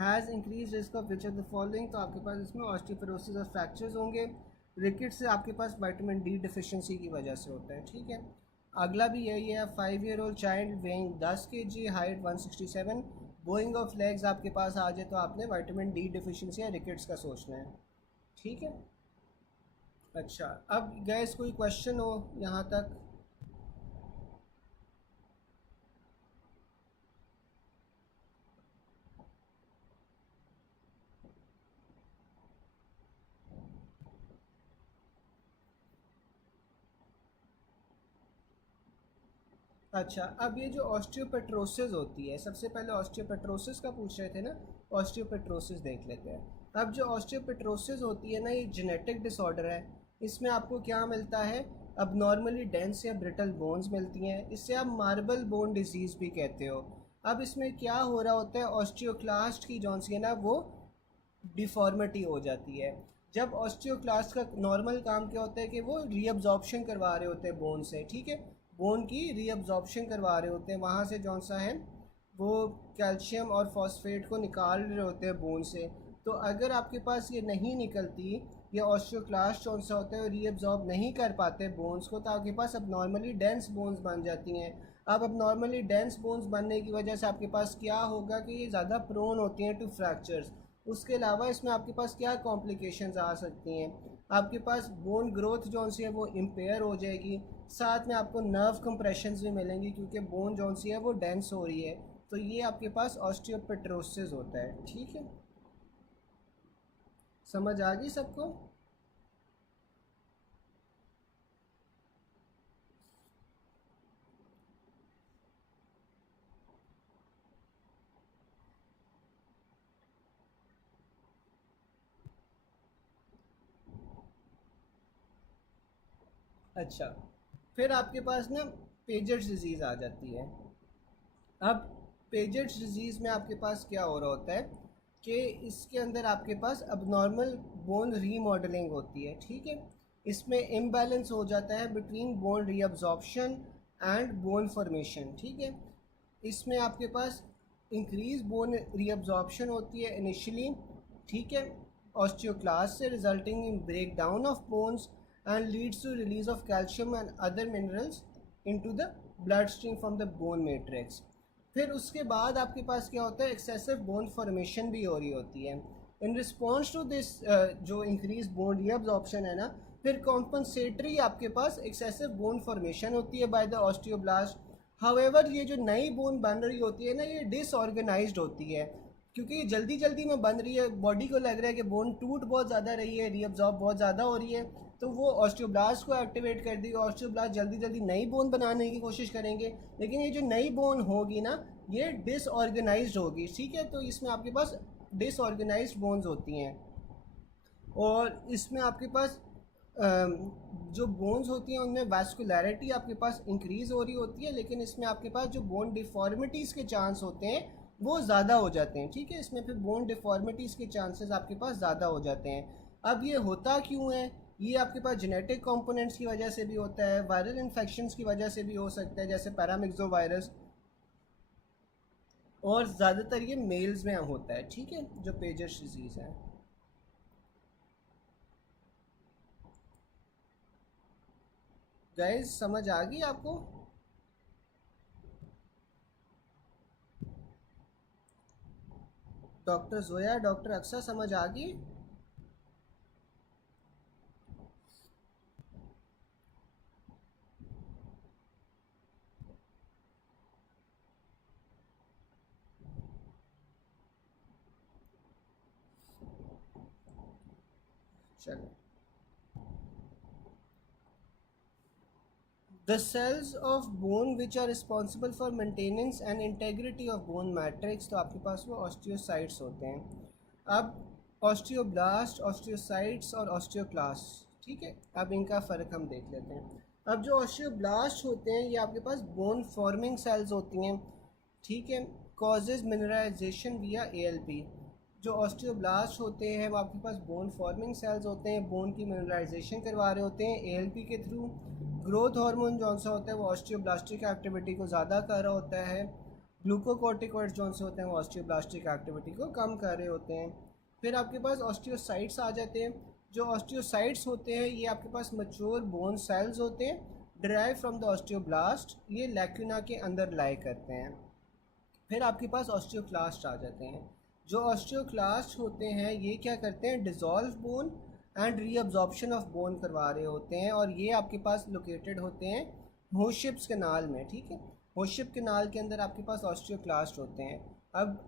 has increase risk of which of the following, तो आपके पास इसमें ऑस्टियोपोरोसिस और फ्रैक्चर्स होंगे। रिकेट्स से आपके पास विटामिन डी डिफिशिएंसी की वजह से होता है, ठीक है। अगला भी यही है, 5-year-old child weighing 10 kg, height 167, Boeing of legs आपके पास आ जाए तो आपने विटामिन डी डिफिशिएंसी या रिकेट्स का सोचना है, ठीक है। अच्छा, अब गैस कोई क्वेश्चन हो यहाँ तक? अच्छा, अब ये जो ऑस्टियोपेट्रोसिस होती है, सबसे पहले ऑस्टियोपेट्रोसिस का पूछ रहे थे ना, ऑस्टियोपेट्रोसिस देख लेते हैं। अब जो ऑस्टियोपेट्रोसिस होती है ना, ये जेनेटिक डिसऑर्डर है। इसमें आपको क्या मिलता है, अब नॉर्मली डेंस या ब्रिटल बोन्स मिलती हैं, इससे आप मार्बल बोन डिजीज़ भी कहते हो। अब इसमें क्या हो रहा होता है, ऑस्टियोक्लास्ट की जौन सी है ना वो डिफॉर्मिटी हो जाती है। जब ऑस्टियोक्लास्ट का नॉर्मल काम क्या होता है कि वो रीअब्जॉर्प्शन करवा रहे होते हैं बोन से, ठीक है, बोन की रीअब्जॉर्प्शन करवा रहे होते हैं, वहाँ से जौन सा है वो कैल्शियम और फॉस्फेट को निकाल रहे होते हैं बोन से। तो अगर आपके पास ये नहीं निकलती, ये ऑस्टियोक्लास्ट जौन सा होता है रीअब्जॉर्ब नहीं कर पाते बोन्स को, तो आपके पास अब नॉर्मली डेंस बोन्स बन जाती हैं। अब नॉर्मली डेंस बोन्स बनने की वजह से आपके पास क्या होगा कि ये ज़्यादा प्रोन होती हैं टू फ्रैक्चर्स। उसके अलावा इसमें आपके पास क्या कॉम्प्लिकेशंस आ सकती हैं, आपके पास बोन ग्रोथ जौन सी है वो इम्पेयर हो जाएगी, साथ में आपको नर्व कंप्रेशंस भी मिलेंगी क्योंकि बोन जौन सी है वो डेंस हो रही है। तो ये आपके पास ऑस्टियोपेट्रोसिस होता है, ठीक है। समझ आ गई सबको? अच्छा, फिर आपके पास ना पेजेट्स डिजीज़ आ जाती है। अब पेजेट्स डिजीज़ में आपके पास क्या हो रहा होता है कि इसके अंदर आपके पास अबनॉर्मल बोन रीमॉडलिंग होती है, ठीक है। इसमें इम्बैलेंस हो जाता है between bone reabsorption and bone formation, ठीक है। इसमें आपके पास इंक्रीज बोन रीअब्जॉर्प्शन होती है इनिशियली, ठीक है, ऑस्टियोक्लास्ट से, resulting in break down of bones and leads to release of calcium and other minerals into the blood stream from the bone matrix. फिर उसके बाद आपके पास क्या होता है, एक्सेसिव बोन फॉर्मेशन भी हो रही होती है। इन रिस्पॉन्स टू दिस जो इंक्रीज बोन रीअब्जॉर्प्शन है ना, फिर कॉम्पनसेटरी आपके पास एक्सेसिव बोन फॉर्मेशन होती है बाय द ऑस्टियोब्लास्ट। हाउएवर ये जो नई बोन बन रही होती है ना, ये डिसऑर्गेनाइज्ड होती है क्योंकि जल्दी जल्दी में बन रही है, बॉडी को लग रहा है कि बोन टूट बहुत ज़्यादा रही है, रीअब्जॉर्ब बहुत ज़्यादा हो रही है, तो वो ऑस्टियोब्लास्ट को एक्टिवेट कर दी, ऑस्टियोब्लास्ट जल्दी जल्दी नई बोन बनाने की कोशिश करेंगे, लेकिन ये जो नई बोन होगी ना ये डिसऑर्गेनाइज्ड होगी, ठीक है। तो इसमें आपके पास डिसऑर्गेनाइज्ड बोन्स होती हैं और इसमें आपके पास जो बोन्स होती हैं उनमें वास्कुलैरिटी आपके पास इंक्रीज़ हो रही होती है, लेकिन इसमें आपके पास जो बोन डिफॉर्मिटीज़ के चांस होते हैं वो ज़्यादा हो जाते हैं। ठीक है, इसमें फिर बोन डिफॉर्मिटीज़ के चांसेस आपके पास ज़्यादा हो जाते हैं। अब ये होता क्यों है? ये आपके पास जेनेटिक कंपोनेंट्स की वजह से भी होता है, वायरल इन्फेक्शंस की वजह से भी हो सकता है, जैसे पैरामिक्सो वायरस, और ज़्यादातर ये मेल्स में होता है। ठीक है, जो पेजर्स डिजीज़ है। गाइस समझ आ गई आपको? डॉक्टर जोया, डॉक्टर अक्सर समझ आ गई? चलो, the cells of bone which are responsible for maintenance and integrity of bone matrix, तो आपके पास वो ऑस्टियोसाइट्स होते हैं। अब ऑस्टियोब्लास्ट, ऑस्टियोसाइट्स और ऑस्टियोक्लास्ट, ठीक है, अब इनका फ़र्क हम देख लेते हैं। अब जो ऑस्टियोब्लास्ट होते हैं ये आपके पास बोन फॉर्मिंग सेल्स होती हैं। ठीक है, कॉजेज मिनरलाइजेशन विया एएलपी। जो ऑस्टियोब्लास्ट होते हैं वो आपके पास बोन फॉर्मिंग सेल्स होते हैं, बोन की मिनरलाइजेशन करवा रहे होते हैं एएलपी के थ्रू। ग्रोथ हार्मोन जौन सा होता है वो ऑस्टियोब्लास्टिक एक्टिविटी को ज़्यादा कर रहा होता है। ग्लूकोकॉर्टिकॉइड्स जौन से होते हैं वो ऑस्टियोब्लास्टिक एक्टिविटी को कम कर रहे होते हैं। फिर आपके पास ऑस्टियोसाइट्स आ जाते हैं। जो ऑस्टियोसाइट्स होते हैं ये आपके पास मैच्योर बोन सेल्स होते हैं, डिराइव फ्रॉम द ऑस्टियोब्लास्ट, ये लैक्यूना के अंदर लाई करते हैं। फिर आपके पास ऑस्टियोक्लास्ट आ जाते हैं। जो ऑस्टियोक्लास्ट होते हैं ये क्या करते हैं, dissolve bone and reabsorption of bone करवा रहे होते हैं, और ये आपके पास लोकेटेड होते हैं होशिप्स कनाल में। ठीक है, होशिप कनाल के अंदर आपके पास ऑस्टियोक्लास्ट होते हैं। अब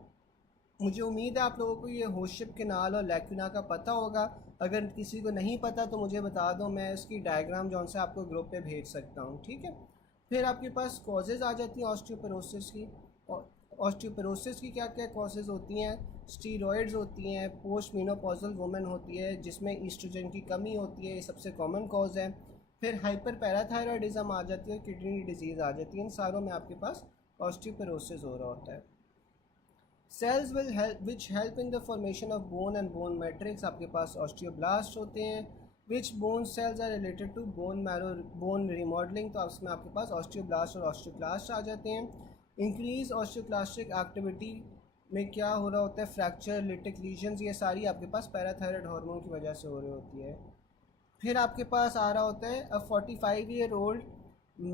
मुझे उम्मीद है आप लोगों को ये होशिप केनाल और लैक्यूना का पता होगा। अगर किसी को नहीं पता तो मुझे बता दो, मैं इसकी डायग्राम जो से आपको ग्रुप पे भेज सकता हूँ। ठीक है, फिर आपके पास कॉजेज़ आ जाती हैं ऑस्टियोपोरोसिस की। ऑस्टियोपोरोसिस की क्या क्या कॉजेज़ होती हैं? स्टीरॉयड्स होती हैं, पोस्ट मीनोपॉजल वुमेन होती है जिसमें ईस्ट्रोजन की कमी होती है, ये सबसे कॉमन कॉज है। फिर हाइपर पैराथायरॉयडिज्म आ जाती है, किडनी डिजीज़ आ जाती है। इन सारों में आपके पास ऑस्टियोपोरोसिस हो रहा होता है। Cells will help which help in the formation of bone and bone matrix, आपके पास ऑस्टियोब्लास्ट होते हैं। Which bone cells are related to bone marrow bone remodeling, तो उसमें आपके पास ऑस्टियोब्लास्ट और ऑस्टियोक्लास्ट आ जाते हैं। इंक्रीज ऑस्टियोक्लास्टिक एक्टिविटी में क्या हो रहा होता है, फ्रैक्चर, लिटिक लीजन्स, ये सारी आपके पास पैराथायरॉयड हार्मोन की वजह से हो रही होती है। फिर आपके पास आ रहा होता है a 45-year-old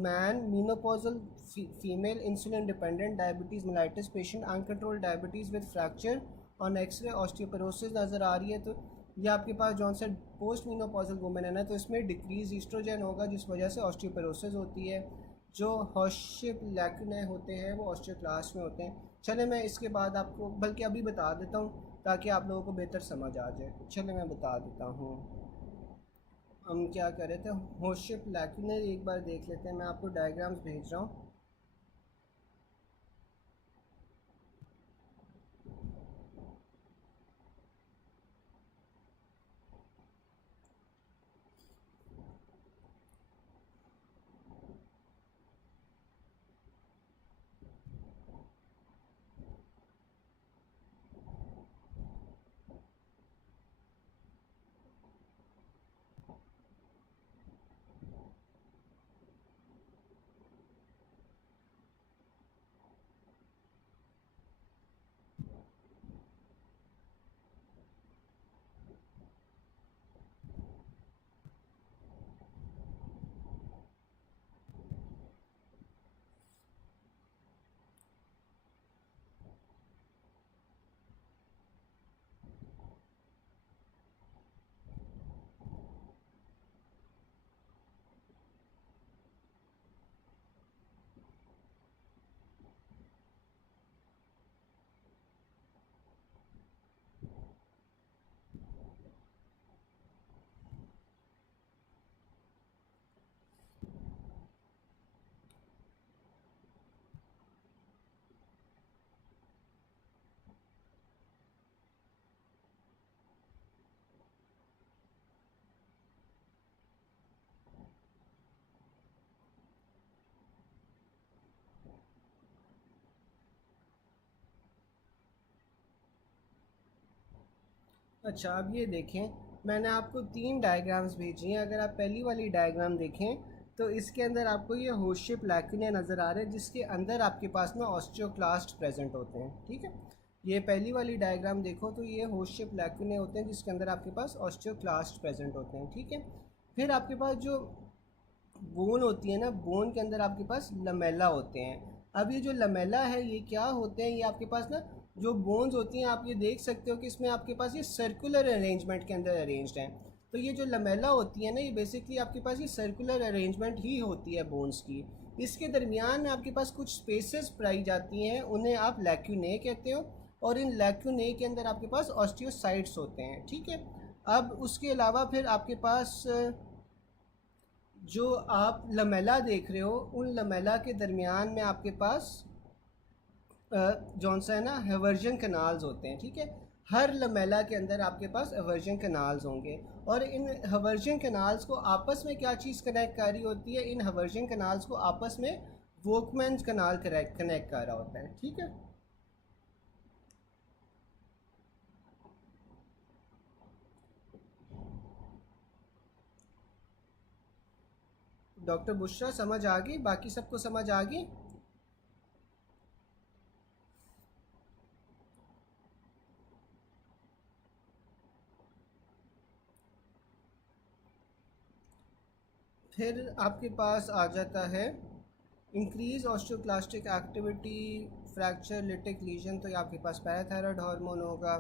man menopausal female insulin dependent diabetes mellitus patient uncontrolled diabetes with fracture on X ray osteoporosis नज़र आ रही है। तो ये आपके पास जौन से पोस्ट मीनोपॉजल वुमेन है ना, तो इसमें डिक्रीज ईस्ट्रोजन होगा जिस वजह से ऑस्टियोपोरोसिस होती है। जो हॉशिप लैक्यूनाe होते हैं वो ऑस्टियोक्लास्ट में होते हैं। चले मैं इसके बाद आपको बल्कि अभी बता देता हूँ ताकि आप लोगों को बेहतर समझ आ जाए। चले मैं बता देता हूँ। हम क्या कर रहे थे, होशिप लैक्यूनाe एक बार देख लेते हैं, मैं आपको डायग्राम्स भेज रहा हूँ। अच्छा, अब ये देखें, मैंने आपको 3 डायग्राम्स भेजी हैं। अगर आप पहली वाली डायग्राम देखें तो इसके अंदर आपको ये होशिप लैक्यूने नज़र आ रहे हैं, जिसके अंदर आपके पास में ऑस्टियोक्लास्ट प्रेजेंट होते हैं। ठीक है, ये पहली वाली डायग्राम देखो तो ये होशिप लैक्यूने होते हैं, जिसके अंदर आपके पास ऑस्टियोक्लास्ट प्रेजेंट होते हैं। ठीक है, फिर आपके पास जो बोन होती है ना, बोन के अंदर आपके पास लमेला होते हैं। अब ये जो लमेला है ये क्या होते हैं, ये आपके पास ना जो बोन्स होती हैं, आप ये देख सकते हो कि इसमें आपके पास ये सर्कुलर अरेंजमेंट के अंदर अरेंज्ड हैं। तो ये जो लमेला होती है ना, ये बेसिकली आपके पास ये सर्कुलर अरेंजमेंट ही होती है बोन्स की। इसके दरमियान में आपके पास कुछ स्पेसेस पाई जाती हैं, उन्हें आप लैक्यूने कहते हो, और इन लैक्यूने के अंदर आपके पास ऑस्टियोसाइट्स होते हैं। ठीक है, अब उसके अलावा फिर आपके पास जो आप लमेला देख रहे हो, उन लमेला के दरमियान में आपके पास जौन सा है ना हेवर्जन कनाल्स होते हैं। ठीक है, हर लमेला के अंदर आपके पास हेवर्जन कनाल्स होंगे, और इन हेवर्जन कनाल्स को आपस में क्या चीज़ कनेक्ट कर रही होती है, इन हेवर्जन कनाल्स को आपस में वोकमैन कनाल कनेक्ट कर रहा होता है। ठीक है, डॉक्टर बुशरा समझ आ गई? बाकी सबको समझ आ गई? फिर आपके पास आ जाता है increase osteoclastic activity, fracture, lytic lesion, तो ये आपके पास पैराथायरॉयड हार्मोन होगा।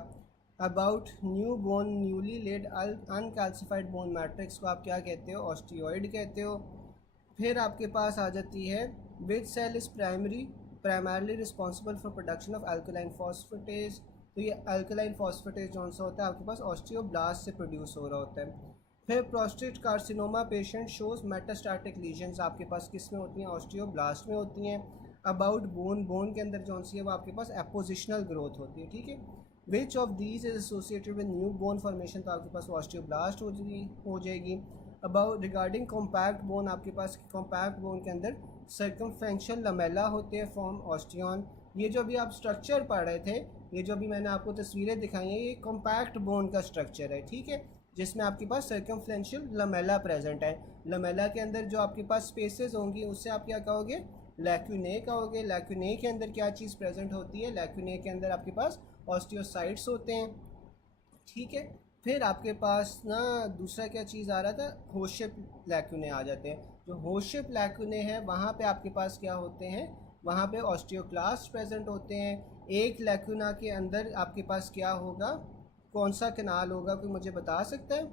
About new bone, newly laid uncalcified bone matrix को आप क्या कहते हो, ऑस्टियोइड कहते हो। फिर आपके पास आ जाती है which cell is primarily responsible for production of alkaline phosphatase, तो ये अल्कलाइन फॉस्फेटेज कौन सा होता है आपके पास, ऑस्टियोब्लास्ट से प्रोड्यूस हो रहा होता है। फिर prostate carcinoma patient shows metastatic lesions आपके पास किस में होती हैं, ऑस्टियोब्लास्ट में होती हैं। अबाउट बोन, बोन के अंदर जो सी है वो आपके पास एपोजिशनल ग्रोथ होती है। ठीक है, which of these is associated with new bone formation, तो आपके पास ऑस्टियोब्लास्ट हो जाएगी। अबाउट रिगार्डिंग कॉम्पैक्ट बोन, आपके पास कॉम्पैक्ट बोन के अंदर सर्कमफ्रेंशियल लमेला होते हैं, फॉर्म ऑस्टियन। ये जो अभी आप स्ट्रक्चर पढ़ रहे थे, ये जो अभी मैंने आपको तस्वीरें दिखाई हैं, ये कॉम्पैक्ट बोन का स्ट्रक्चर है। ठीक है, जिसमें आपके पास सर्कमफ्रेंशियल लमेला प्रेजेंट है। लमेला के अंदर जो आपके पास स्पेसेस होंगी उससे आप क्या कहोगे, लैक्यूने कहोगे। लैक्यूने के अंदर क्या चीज़ प्रेजेंट होती है, लैक्यूने के अंदर आपके पास ऑस्टियोसाइट्स होते हैं। ठीक है, फिर आपके पास ना दूसरा क्या चीज़ आ रहा था, होशिप लैक्यूने आ जाते हैं। जो होशिप लैक्यूने हैं वहाँ पे आपके पास क्या होते हैं, वहाँ पे ऑस्टियोक्लास्ट प्रेजेंट होते हैं। एक लैक्यूना के अंदर आपके पास क्या होगा, कौन सा कनाल होगा, कोई मुझे बता सकता है?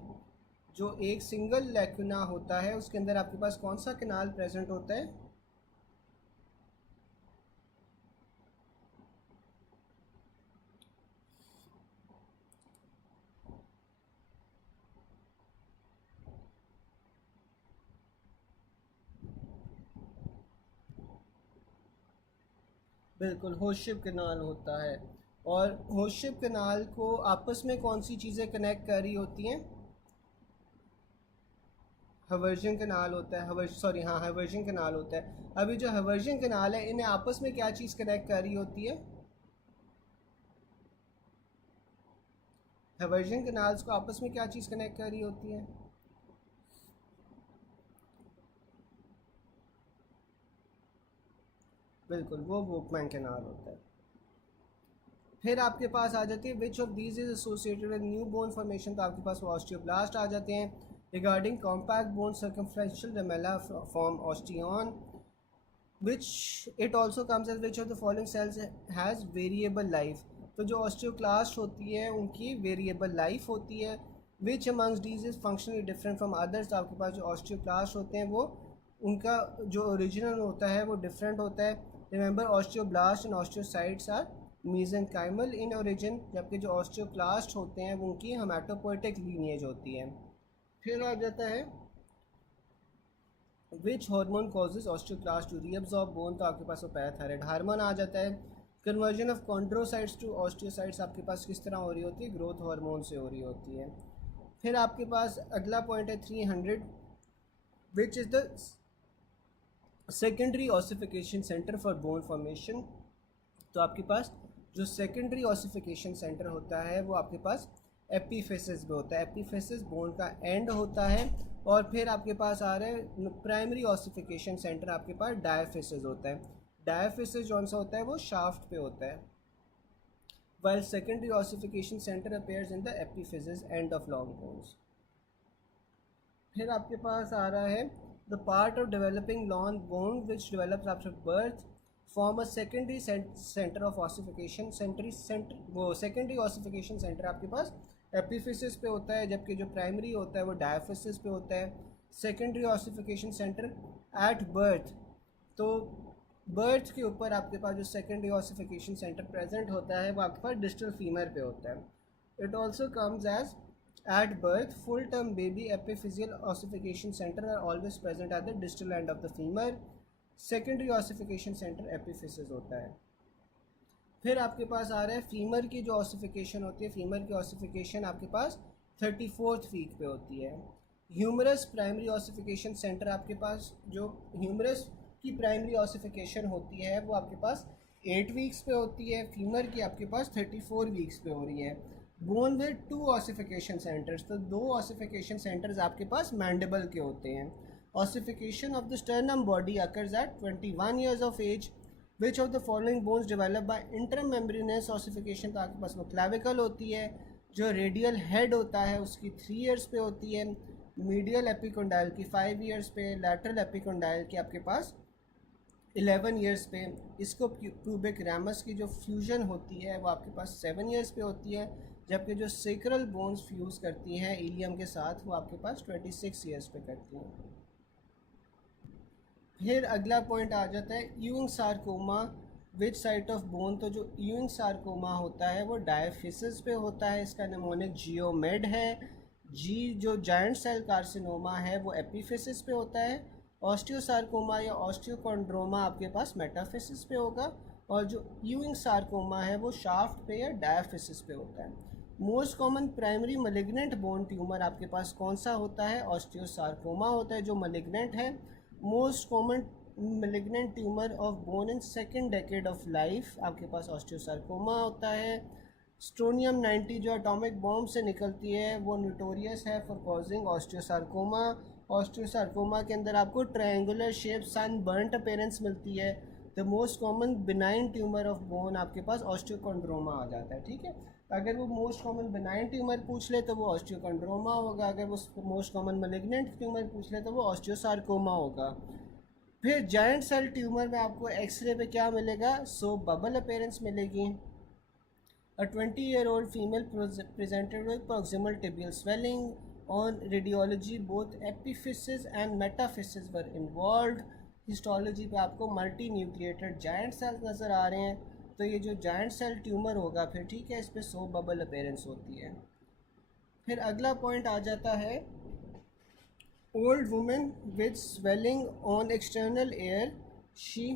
जो एक सिंगल लैक्यूना होता है उसके अंदर आपके पास कौन सा कनाल प्रेजेंट होता है? बिल्कुल, होशिप कनाल होता है। और होशिप कनाल को आपस में कौन सी चीज़ें कनेक्ट कर रही होती हैं? हवर्जन कनाल होता है, हवर्जन कनाल होता है। अभी जो हवर्जन कनाल है इन्हें आपस में क्या चीज़ कनेक्ट कर रही होती है? हवर्जन कनाल्स को आपस में क्या चीज़ कनेक्ट कर रही होती है? बिल्कुल, वो वोकमैन कनाल होता है। फिर आपके पास आ जाती है which of these is associated with new bone formation, तो आपके पास वो ऑस्टियोब्लास्ट आ जाते हैं। Regarding compact bone circumferential lamella form osteon, which it also comes as which of the following cells has variable life, तो जो ऑस्टियोक्लास्ट होती है उनकी वेरिएबल लाइफ होती है। Which amongst these is functionally different from others, तो आपके पास जो ऑस्टियोक्लास्ट होते हैं वो उनका जो ओरिजिनल होता है वो डिफरेंट होता है। Remember osteoblast and osteocytes are mesenchymal in origin, जबकि जो ऑस्टियोक्लास्ट होते हैं वो उनकी हेमाटोपोइटिक लीनिएज होती है। फिर आ जाता है which hormone causes osteoclast to reabsorb bone, तो आपके पास वो पैराथायरॉयड हार्मोन आ जाता है। Conversion of chondrocytes to osteocytes आपके पास किस तरह हो रही होती है, ग्रोथ हार्मोन से हो रही होती है। फिर आपके पास अगला पॉइंट है 300, विच is the secondary ossification centre for bone formation, तो आपके पास जो सेकेंडरी ऑसिफिकेशन सेंटर होता है वो आपके पास एपीफिसिस पे होता है। एपीफिसिस बोन का एंड होता है। और फिर आपके पास आ रहा है प्राइमरी ऑसिफिकेशन सेंटर, आपके पास डायफिसिस होता है। डायफिसिस जौन सा होता है वो शाफ्ट पे होता है, while secondary ossification center appears in the epiphysis end of long bones। फिर आपके पास आ रहा है the part of developing long bone which develops after birth form a secondary center of ossification वो secondary ossification center आपके पास epiphysis पे होता है, जबकि जो primary होता है वो diaphysis पे होता है। secondary ossification center at birth, तो बर्थ के ऊपर आपके पास जो सेकेंडरी ऑसिफिकेशन सेंटर प्रेजेंट होता है वो आपके पास डिस्टल फीमर पे होता है। It also comes as at birth full term baby epiphyseal ossification center are always present at the distal end of the femur. Secondary ossification center epiphysis होता है। फिर आपके पास आ रहा है फीमर की जो ऑसिफिकेशन होती है, फीमर की ऑसिफिकेशन आपके पास 34th वीक पे होती है। ह्यूमरस प्राइमरी ऑसिफिकेशन सेंटर आपके पास जो ह्यूमरस की प्राइमरी ऑसिफिकेशन होती है वो आपके पास 8 वीक्स पे होती है। फीमर की आपके पास 34 वीक्स पे हो रही है। बोन विद 2 ऑसिफिकेशन सेंटर्स, तो 2 ऑसिफिकेशन सेंटर्स आपके पास मैंडिबल के होते हैं। Ossification of the sternum body occurs at 21 years of age. Which of the following bones develop by intermembranous ossification, तो आपके पास वो क्लैविकल होती है। जो रेडियल हेड होता है उसकी 3 ईयर्स पे होती है। मीडियल एपिकोंडाइल की 5 ईयर्स पे। लैटरल एपिकोंडाइल की आपके पास 11 ईयर्स पे। इसको प्यूबिक रैमस की जो फ्यूजन होती है वो आपके पास 7 ईयर्स पे होती है, जबकि जो सेक्रल बोन्स फ्यूज़ करती हैं इलियम के साथ वो आपके पास 26 ईयर्स पे करती हैं। फिर अगला पॉइंट आ जाता है Ewing sarcoma which site of bone, तो जो यूइंग सार्कोमा होता है वो डायफिसिस पे होता है। इसका निमोनिक जियोमेड है। जी जो जायंट सेल कार्सिनोमा है वो एपीफिसिस पे होता है। ऑस्टियोसार्कोमा या ऑस्टियोकॉन्ड्रोमा आपके पास मेटाफिसिस पे होगा। और जो यूइंग सार्कोमा है वो शाफ्ट पे या डायफिसिस पे होता है। Most common primary malignant bone tumour आपके पास कौन सा होता है? ऑस्टियोसार्कोमा होता है जो मलिग्नेंट है। Most common malignant tumour of bone in second decade of life आपके पास ऑस्टियोसार्कोमा होता है। स्ट्रोनियम 90 जो एटॉमिक बॉम्ब से निकलती है वो नोटोरियस है फॉर कॉजिंग ऑस्टियोसार्कोमा। ऑस्टियोसार्कोमा के अंदर आपको ट्रायंगुलर शेप सन बर्नट अपीयरेंस मिलती है। The most common benign tumour of bone आपके पास ऑस्टियोकॉन्ड्रोमा आ जाता है। ठीक है, अगर वो मोस्ट कॉमन बिनाइन ट्यूमर पूछ ले तो वो ऑस्टियोकॉन्ड्रोमा होगा, अगर वो मोस्ट कॉमन मैलिग्नेंट ट्यूमर पूछ ले तो वो ऑस्टियोसार्कोमा होगा। फिर जायंट सेल ट्यूमर में आपको एक्सरे पे क्या मिलेगा? सो बबल अपीयरेंस मिलेगी। A 20-year-old female presented with proximal tibial swelling. On radiology, both epiphysis and metaphysis were involved. Histology पे आपको मल्टी न्यूक्लिएटेड जायंट सेल्स नज़र आ रहे हैं, तो ये जो जायंट सेल ट्यूमर होगा फिर ठीक है, इस पर सो बबल अपीयरेंस होती है। फिर अगला पॉइंट आ जाता है old women with swelling on external ear. She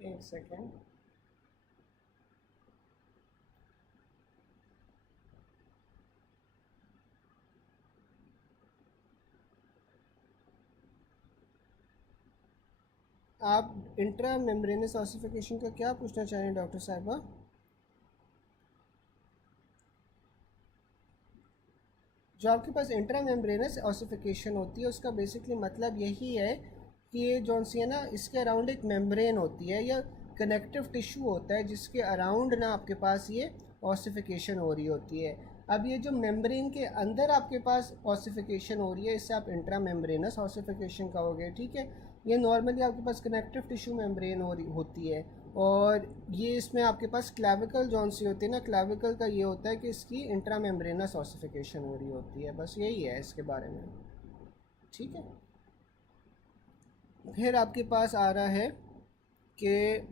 एक सेकेंड, आप इंट्रा मेम्ब्रेनस ऑसिफिकेशन का क्या पूछना चाह रहे हैं डॉक्टर साहिबा? जो आपके पास इंट्रा मेम्ब्रेनस ऑसिफिकेशन होती है उसका बेसिकली मतलब यही है कि ये जौन सी है ना, इसके अराउंड एक मेम्ब्रेन होती है या कनेक्टिव टिश्यू होता है जिसके अराउंड ना आपके पास ये ऑसिफिकेशन हो रही होती है। अब ये जो मेम्ब्रेन के अंदर आपके पास ऑसिफिकेशन हो रही है इससे आप इंट्रा मेम्ब्रेनस ऑसिफिकेशन कहोगे। ठीक है, ये नॉर्मली आपके पास कनेक्टिव टिश्यू मेम्ब्रेन होती है। और ये इसमें आपके पास क्लैविकल जौन सी होती है ना, क्लैविकल का ये होता है कि इसकी इंट्रा मेम्ब्रेनस ऑसिफिकेशन हो रही होती है। बस यही है इसके बारे में। ठीक है, फिर आपके पास आ रहा है कि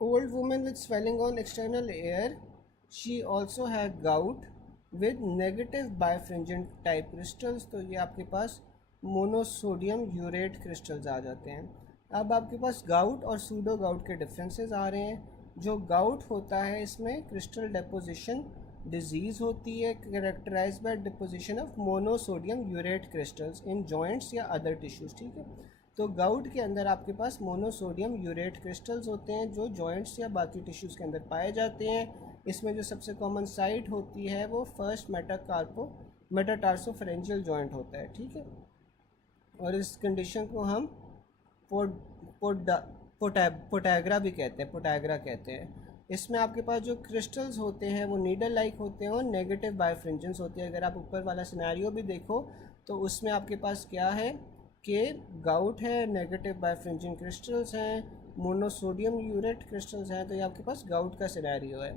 old women with swelling on external ear, she also है gout with negative birefringent type crystals, तो ये आपके पास मोनोसोडियम यूरेट क्रिस्टल्स आ जाते हैं। अब आपके पास गाउट और सूडो गाउट के डिफरेंसेस आ रहे हैं। जो गाउट होता है इसमें क्रिस्टल डेपोजिशन डिजीज़ होती है characterise by deposition of monosodium urate crystals in joints या अदर टिश्यूज़, ठीक है। तो गाउट के अंदर आपके पास मोनोसोडियम यूरेट क्रिस्टल्स होते हैं जो जॉइंट्स या बाकी टिश्यूज़ के अंदर पाए जाते हैं। इसमें जो सबसे कॉमन साइट होती है वो फर्स्ट मेटाटार्सोफेरेंजियल जॉइंट होता है, ठीक है। और इस कंडीशन को हम पोटैग्रा भी कहते हैं, पोटैग्रा कहते हैं। इसमें आपके पास जो क्रिस्टल्स होते हैं वो नीडल लाइक होते हैं और नेगेटिव बायफ्रिंजेंस होती है। अगर आप ऊपर वाला सिनेरियो भी देखो तो उसमें आपके पास क्या है कि गाउट है, नेगेटिव बायफ्रिंजिंग क्रिस्टल्स हैं, मोनोसोडियम यूरेट क्रिस्टल्स हैं, तो ये आपके पास गाउट का सिनेरियो है।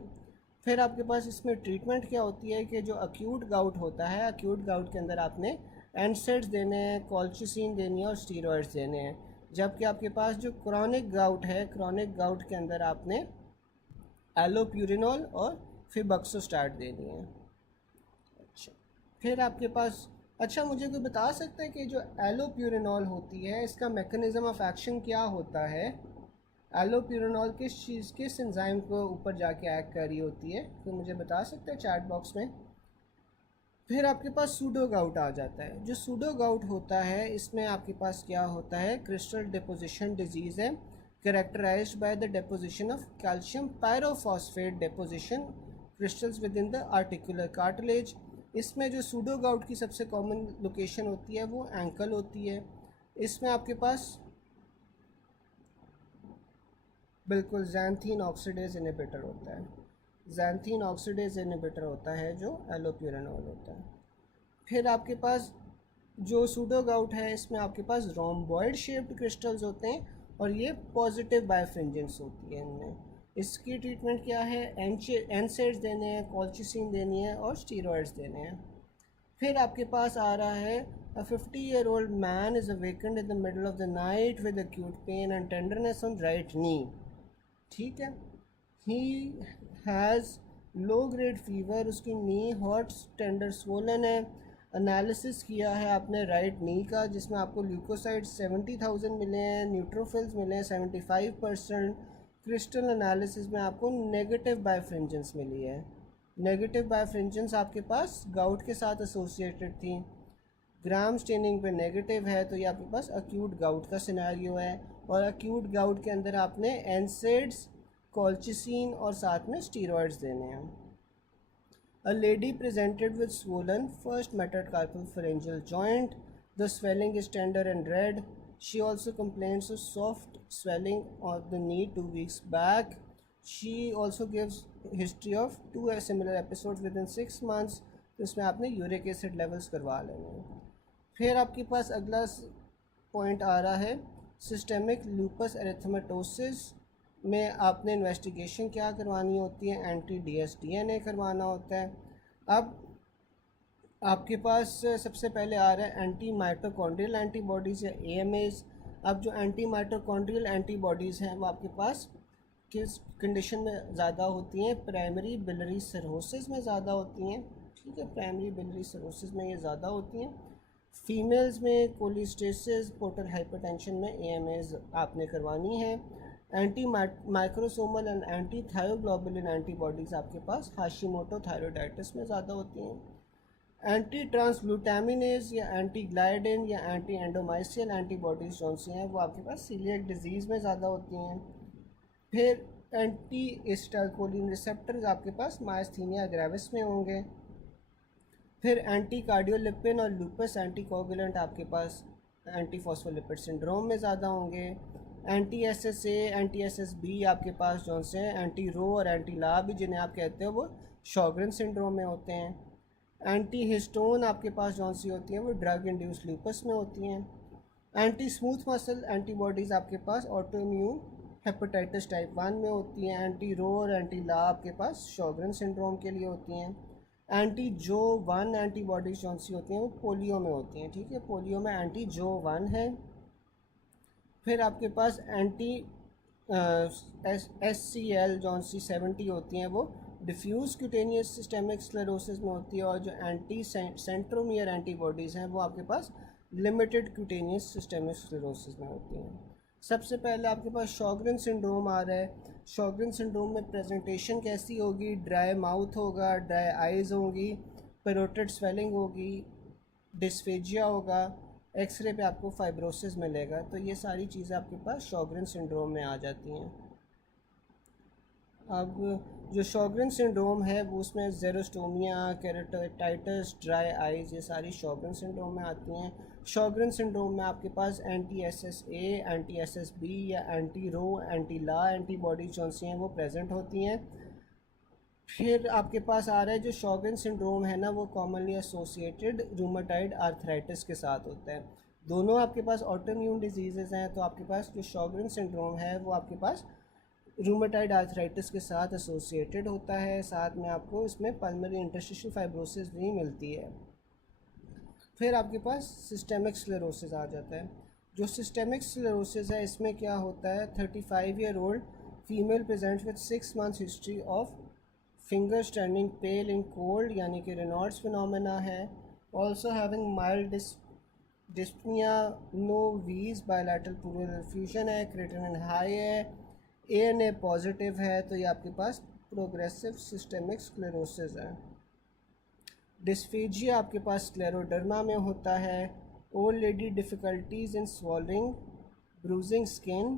फिर आपके पास इसमें ट्रीटमेंट क्या होती है कि जो अक्यूट गाउट होता है, अक्यूट गाउट के अंदर आपने एनसेड्स देने हैं, कॉल्चिसिन देनी है और स्टीरॉयड्स देने हैं। जबकि आपके पास जो क्रॉनिक गाउट है, क्रॉनिक गाउट के अंदर आपने एलोप्यूरिनॉल और फिबक्सोस्टैट देनी है। अच्छा, फिर आपके पास मुझे कोई बता सकता है कि जो एलोप्यूरिनॉल होती है इसका मैकेनिज़्म ऑफ एक्शन क्या होता है? एलोप्यूरिनॉल किस एंजाइम को ऊपर जाके एक्ट कर रही होती है, तो मुझे बता सकते हैं चैट बॉक्स में। फिर आपके पास सूडो गाउट आ जाता है। जो सूडो गाउट होता है इसमें आपके पास क्या होता है, क्रिस्टल डिपोजिशन डिजीज़ है characterized by the deposition of calcium pyrophosphate deposition crystals with in the articular cartilage. इसमें जो सूडो गाउट की सबसे कॉमन लोकेशन होती है वो एंकल होती है। इसमें आपके पास बिल्कुल ज़ैंथीन ऑक्सीडेज इनहिबिटर होता है, ज़ैंथीन ऑक्सीडेज इनहिबिटर होता है जो एलोप्यूरिनॉल होता है। फिर आपके पास जो सूडो गाउट है इसमें आपके पास रोम्बॉइड शेप्ड क्रिस्टल्स होते हैं और ये पॉजिटिव बायफ्रिंजेंस होती है इनमें। इसकी ट्रीटमेंट क्या है, एनसेड्स देने हैं, कॉल्चिसिन देनी है और स्टीरॉयड्स देने हैं। फिर आपके पास आ रहा है A 50-year-old man is awakened in the middle of the night with acute pain and tenderness on right knee, ठीक है। He has low grade fever, उसकी नी हॉट टेंडर स्वोलन है। एनालिसिस किया है आपने राइट नी का जिसमें आपको ल्यूकोसाइड 70,000 मिले हैं, न्यूट्रोफिल्स मिले हैं 75%। क्रिस्टल एनालिसिस में आपको नेगेटिव बायफ्रिंजेंस मिली है। नेगेटिव बायफ्रिंजेंस आपके पास गाउट के साथ एसोसिएटेड थी। ग्राम स्टेनिंग पे नेगेटिव है, तो ये आपके पास अक्यूट गाउट का सिनेरियो है। और अक्यूट गाउट के अंदर आपने एनसेड्स, कॉल्चिसिन और साथ में स्टीरॉयड्स देने हैं। A lady presented with swollen first metacarpal pharyngeal joint. The swelling is tender and red. She also complains of soft swelling of the knee 2 weeks back. She also gives history of 2 similar episodes within 6 months. तो इसमें आपने uric acid levels करवा लेने हैं। फिर आपके पास अगला point आ रहा है सिस्टेमिक लूपस एरिथमेटोसिस में आपने इन्वेस्टिगेशन क्या करवानी होती है, एंटी DSDNA करवाना होता है। अब आपके पास सबसे पहले आ रहा है एंटी माइटोकॉन्ड्रियल एंटीबॉडीज़ या AMAs। अब जो एंटी माइटोकॉन्ड्रियल एंटीबॉडीज़ हैं वो आपके पास किस कंडीशन में ज़्यादा होती हैं, प्राइमरी बिलरी सिरोसिस में ज़्यादा होती हैं, ठीक है। प्राइमरी बिलरी सिरोसिस में ये ज़्यादा होती हैं। फीमेल्स में कोलिस्टेसिस, पोर्टल हाइपरटेंशन में AMAs आपने करवानी है। Anti microsomal and anti thyroglobulin antibodies आपके पास हाशिमोटो थायरॉइडाइटिस में ज़्यादा होती हैं। एंटी ट्रांसग्लूटामिनेज या एंटी ग्लाइडिन या एंटी एंडोमाइसियल एंटीबॉडीज़ जो सी हैं वो आपके पास सीलिएक डिजीज़ में ज़्यादा होती हैं। फिर एंटी एसिटाइलकोलिन रिसेप्टर्स आपके पास मायस्थीनिया ग्रेविस में होंगे। फिर एंटी कार्डियोलिपिन और लूपस एंटीकोगुलेंट आपके पास एंटी फॉस्फोलिपिड सिंड्रोम में ज़्यादा होंगे। एंटी SSA, एंटी SSB आपके पास जो से एंटी रो और एंटी लाब जिन्हें आप कहते हो वो शॉगरन सिंड्रोम में होते हैं। एंटी हिस्टोन आपके पास जो सी होती हैं वो ड्रग इंड्यूस लूपस में होती हैं। एंटी स्मूथ मसल एंटीबॉडीज़ आपके पास ऑटोइम्यून हेपेटाइटिस टाइप 1 में होती हैं। एंटी रो और एंटी ला आपके पास शॉगरन सिंड्रोम के लिए होती हैं। एंटी जो 1 एंटीबॉडीज़ जो सी होती हैं वो पोलियो में होती हैं, ठीक है। पोलियो में एंटी जो 1 है। फिर आपके पास एंटी SCL जो सी 70 होती हैं वो डिफ्यूज़ क्यूटेनियस सिस्टेमिक स्क्लेरोसिस में होती है। और जो एंटी सेंट्रोमियर एंटीबॉडीज़ हैं वो आपके पास लिमिटेड क्यूटेनियस सिस्टेमिक स्क्लेरोसिस में होती हैं। सबसे पहले आपके पास शॉगरेन सिंड्रोम आ रहा है। शॉगरेन सिंड्रोम में प्रेजेंटेशन कैसी होगी? ड्राई माउथ होगा, ड्राई आइज़ होंगी, पेरोटिड स्वेलिंग होगी, डिस्फेजिया होगा, एक्सरे पे आपको फाइब्रोसिस मिलेगा। तो ये सारी चीज़ें आपके पास शॉगरेन सिंड्रोम में आ जाती हैं। अब जो शॉगरेन सिंड्रोम है वो उसमें जेरोस्टोमिया, केराटिटिस, ड्राई आइज़, ये सारी शॉगरेन सिंड्रोम में आती हैं। शॉगरेन सिंड्रोम में आपके पास anti S S A, anti S S B या anti Ro, anti La antibodies जो सी हैं वो प्रेजेंट होती हैं। फिर आपके पास आ रहा है जो शॉगरेन सिंड्रोम है ना, वो कॉमनली एसोसिएटेड रूमेटाइड आर्थराइटिस के साथ होता है। दोनों आपके पास ऑटोइम्यून डिजीज़ हैं। तो आपके पास जो शॉगरेन सिंड्रोम है वो आपके पास रूमेटाइड आर्थराइटिस के साथ एसोसिएटेड होता है। साथ में आपको इसमें पल्मोनरी इंटरस्टिशियल फाइब्रोसिस भी मिलती है। फिर आपके पास सिस्टेमिक स्क्लेरोसिस आ जाता है। जो सिस्टेमिक स्क्लेरोसिस है इसमें क्या होता है, 35-year-old female present with 6 months history of fingers turning pale in cold, यानी कि रेनॉल्ड्स फिनोमेना है। Also having mild dyspnoea, no wheeze, bilateral pleural fusion है, क्रिएटिनिन हाई है, ANA पॉजिटिव है। तो ये आपके पास प्रोग्रेसिव सिस्टेमिक स्क्लेरोसिस है। डिस्फेजिया आपके पास स्क्लेरोडर्मा में होता है। Old lady difficulties in swallowing, bruising skin,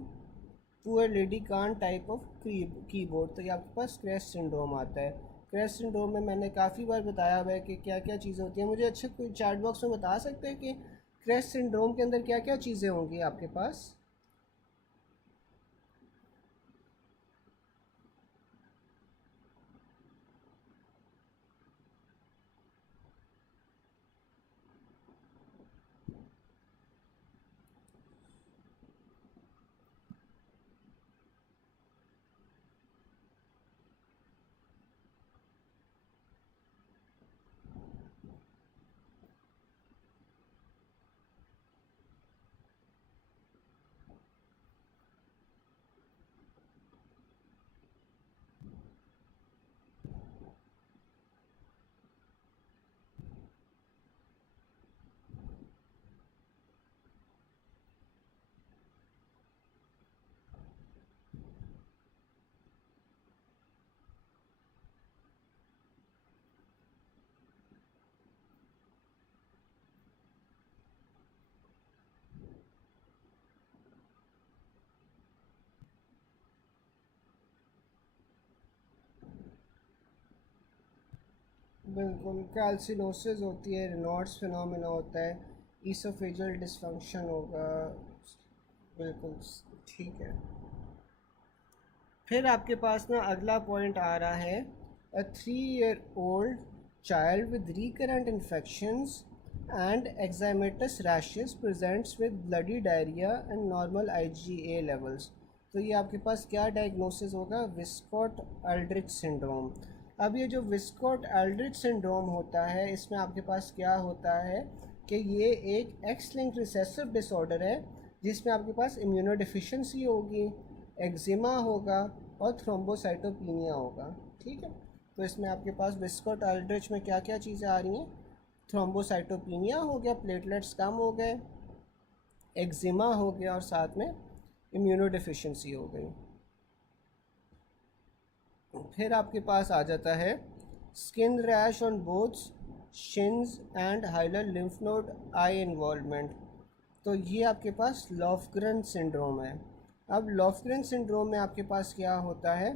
poor lady can type of keyboard. तो ये आपके पास क्रैश सिंड्रोम आता है। क्रैश सिंड्रोम में मैंने काफ़ी बार बताया हुआ है कि क्या क्या चीज़ें होती हैं। मुझे अच्छे कोई चार्ट बॉक्स में बता सकते हैं कि क्रैश सिंड्रोम के अंदर क्या क्या चीज़ें होंगी आपके पास? बिल्कुल, कैल्सिनोसिस होती है, रेनॉल्ड्स फिनोमेना होता है, ईसोफेजियल डिसफंक्शन होगा। बिल्कुल ठीक है। फिर आपके पास ना अगला पॉइंट आ रहा है, a 3-year-old child with recurrent infections and eczematous rashes presents with bloody diarrhea and normal IgA levels. तो ये आपके पास क्या डायग्नोसिस होगा? Wiskott Aldrich syndrome. अब ये जो विस्कॉट एल्ड्रिच सिंड्रोम होता है इसमें आपके पास क्या होता है कि ये एक एक्स लिंक्ड रिसेसिव डिसऑर्डर है जिसमें आपके पास इम्यूनोडिफिशिएंसी होगी, एक्जिमा होगा और थ्रोम्बोसाइटोपिनिया होगा। ठीक है, तो इसमें आपके पास विस्कॉट एल्ड्रिच में क्या क्या चीज़ें आ रही हैं? थ्रोम्बोसाइटोपिनिया हो गया, प्लेटलेट्स कम हो गए, एक्जिमा हो गया और साथ में इम्यूनोडिफिशिएंसी हो गई। फिर आपके पास आ जाता है skin rash on both शिन्स and hilar lymph node I involvement. तो ये आपके पास लॉफग्रेन सिंड्रोम है। अब लॉफग्रेन सिंड्रोम में आपके पास क्या होता है,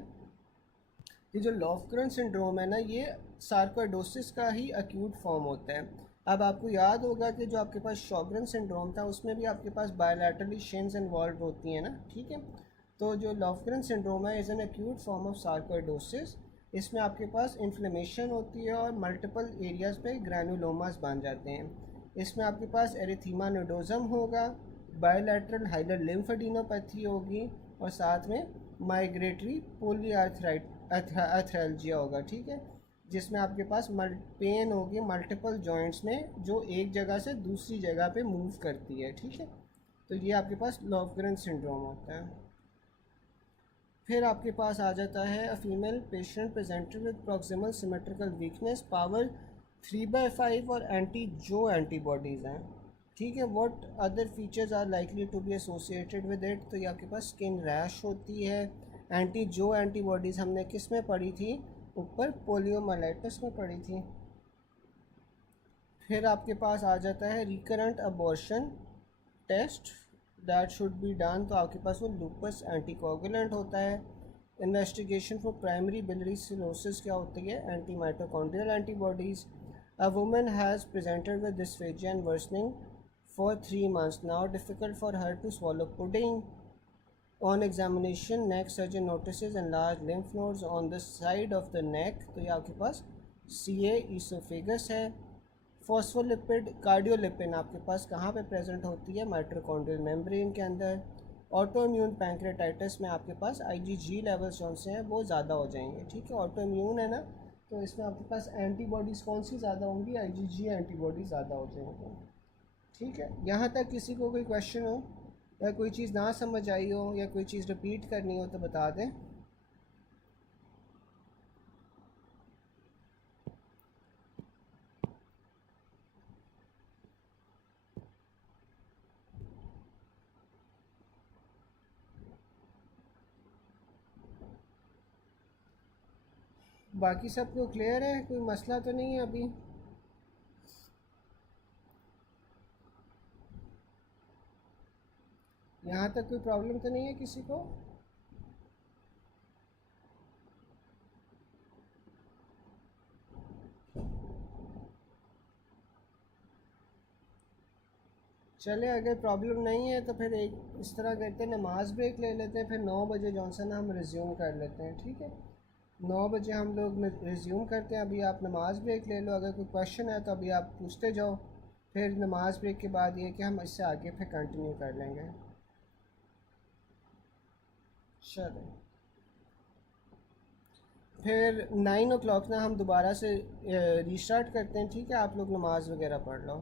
ये जो लॉफग्रेन सिंड्रोम है ना, ये सार्कोइडोसिस का ही एक्यूट फॉर्म होता है। अब आपको याद होगा कि जो आपके पास शॉगरेन सिंड्रोम था उसमें भी आपके पास बायलैटरली शिन्स इन्वॉल्व होती हैं ना। ठीक है, तो जो लॉफग्रेन सिंड्रोम है is an acute form of sarcoidosis. इसमें आपके पास इन्फ्लेमेशन होती है और मल्टीपल एरियाज़ पे ग्रैनुलोमास बन जाते हैं। इसमें आपके पास एरिथीमा नोडोजम होगा, बायलैटरल हाइलर लिम्फेडिनोपैथी होगी और साथ में माइग्रेटरी पोलीआर्थराइल्जिया होगा। ठीक है, जिसमें आपके पास पेन होगी मल्टीपल जॉइंट्स में जो एक जगह से दूसरी जगह पे मूव करती है। ठीक है, तो ये आपके पास लॉफग्रेन सिंड्रोम होता है। फिर आपके पास आ जाता है, a female patient presented with proximal symmetrical weakness, power 3/5 और एंटी जो एंटीबॉडीज़ हैं। ठीक है। What other features are likely to be associated with it, तो ये आपके पास स्किन रैश होती है। एंटीबॉडीज़ हमने किस में पढ़ी थी, ऊपर पोलियोमाइलाइटिस में पढ़ी थी। फिर आपके पास आ जाता है recurrent abortion test that should be done, तो आपके पास वो लूपस एंटीकोगुलेंट होता है। Investigation for primary biliary cirrhosis क्या होती है, anti mitochondrial antibodies. A woman has presented with dysphagia and worsening for 3 months now, difficult for her to swallow pudding. On examination, neck surgeon notices enlarged lymph nodes on the side of the neck, तो ये आपके पास CA esophagus है। Phospholipid cardiolipin आपके पास कहाँ पे present होती है, mitochondrial membrane के अंदर। ऑटो इम्यून पैंक्रेटाइटिस में आपके पास IgG लेवल्स कौन से हैं, वो ज़्यादा हो जाएंगे। ठीक है, ऑटो इम्यून है ना, तो इसमें आपके पास एंटीबॉडीज़ कौन सी ज़्यादा होंगी, IgG एंटीबॉडी ज़्यादा हो जाएंगी। ठीक है, यहाँ तक किसी को कोई क्वेश्चन हो या कोई चीज़ ना समझ आई हो या कोई चीज़ रिपीट करनी हो तो बता दें। बाकी सबको क्लियर है, कोई मसला तो नहीं है अभी। यहाँ तक कोई प्रॉब्लम तो नहीं है किसी को। चले, अगर प्रॉब्लम नहीं है तो फिर एक इस तरह करते हैं, नमाज ब्रेक ले लेते हैं, फिर 9 बजे जॉनसन हम रिज्यूम कर लेते हैं। ठीक है, 9 बजे हम लोग रिज्यूम करते हैं। अभी आप नमाज ब्रेक ले लो, अगर कोई क्वेश्चन है तो अभी आप पूछते जाओ, फिर नमाज ब्रेक के बाद ये कि हम इससे आगे फिर कंटिन्यू कर लेंगे। चलो, फिर 9 o'clock ना हम दोबारा से रीस्टार्ट करते हैं। ठीक है, आप लोग नमाज वगैरह पढ़ लो।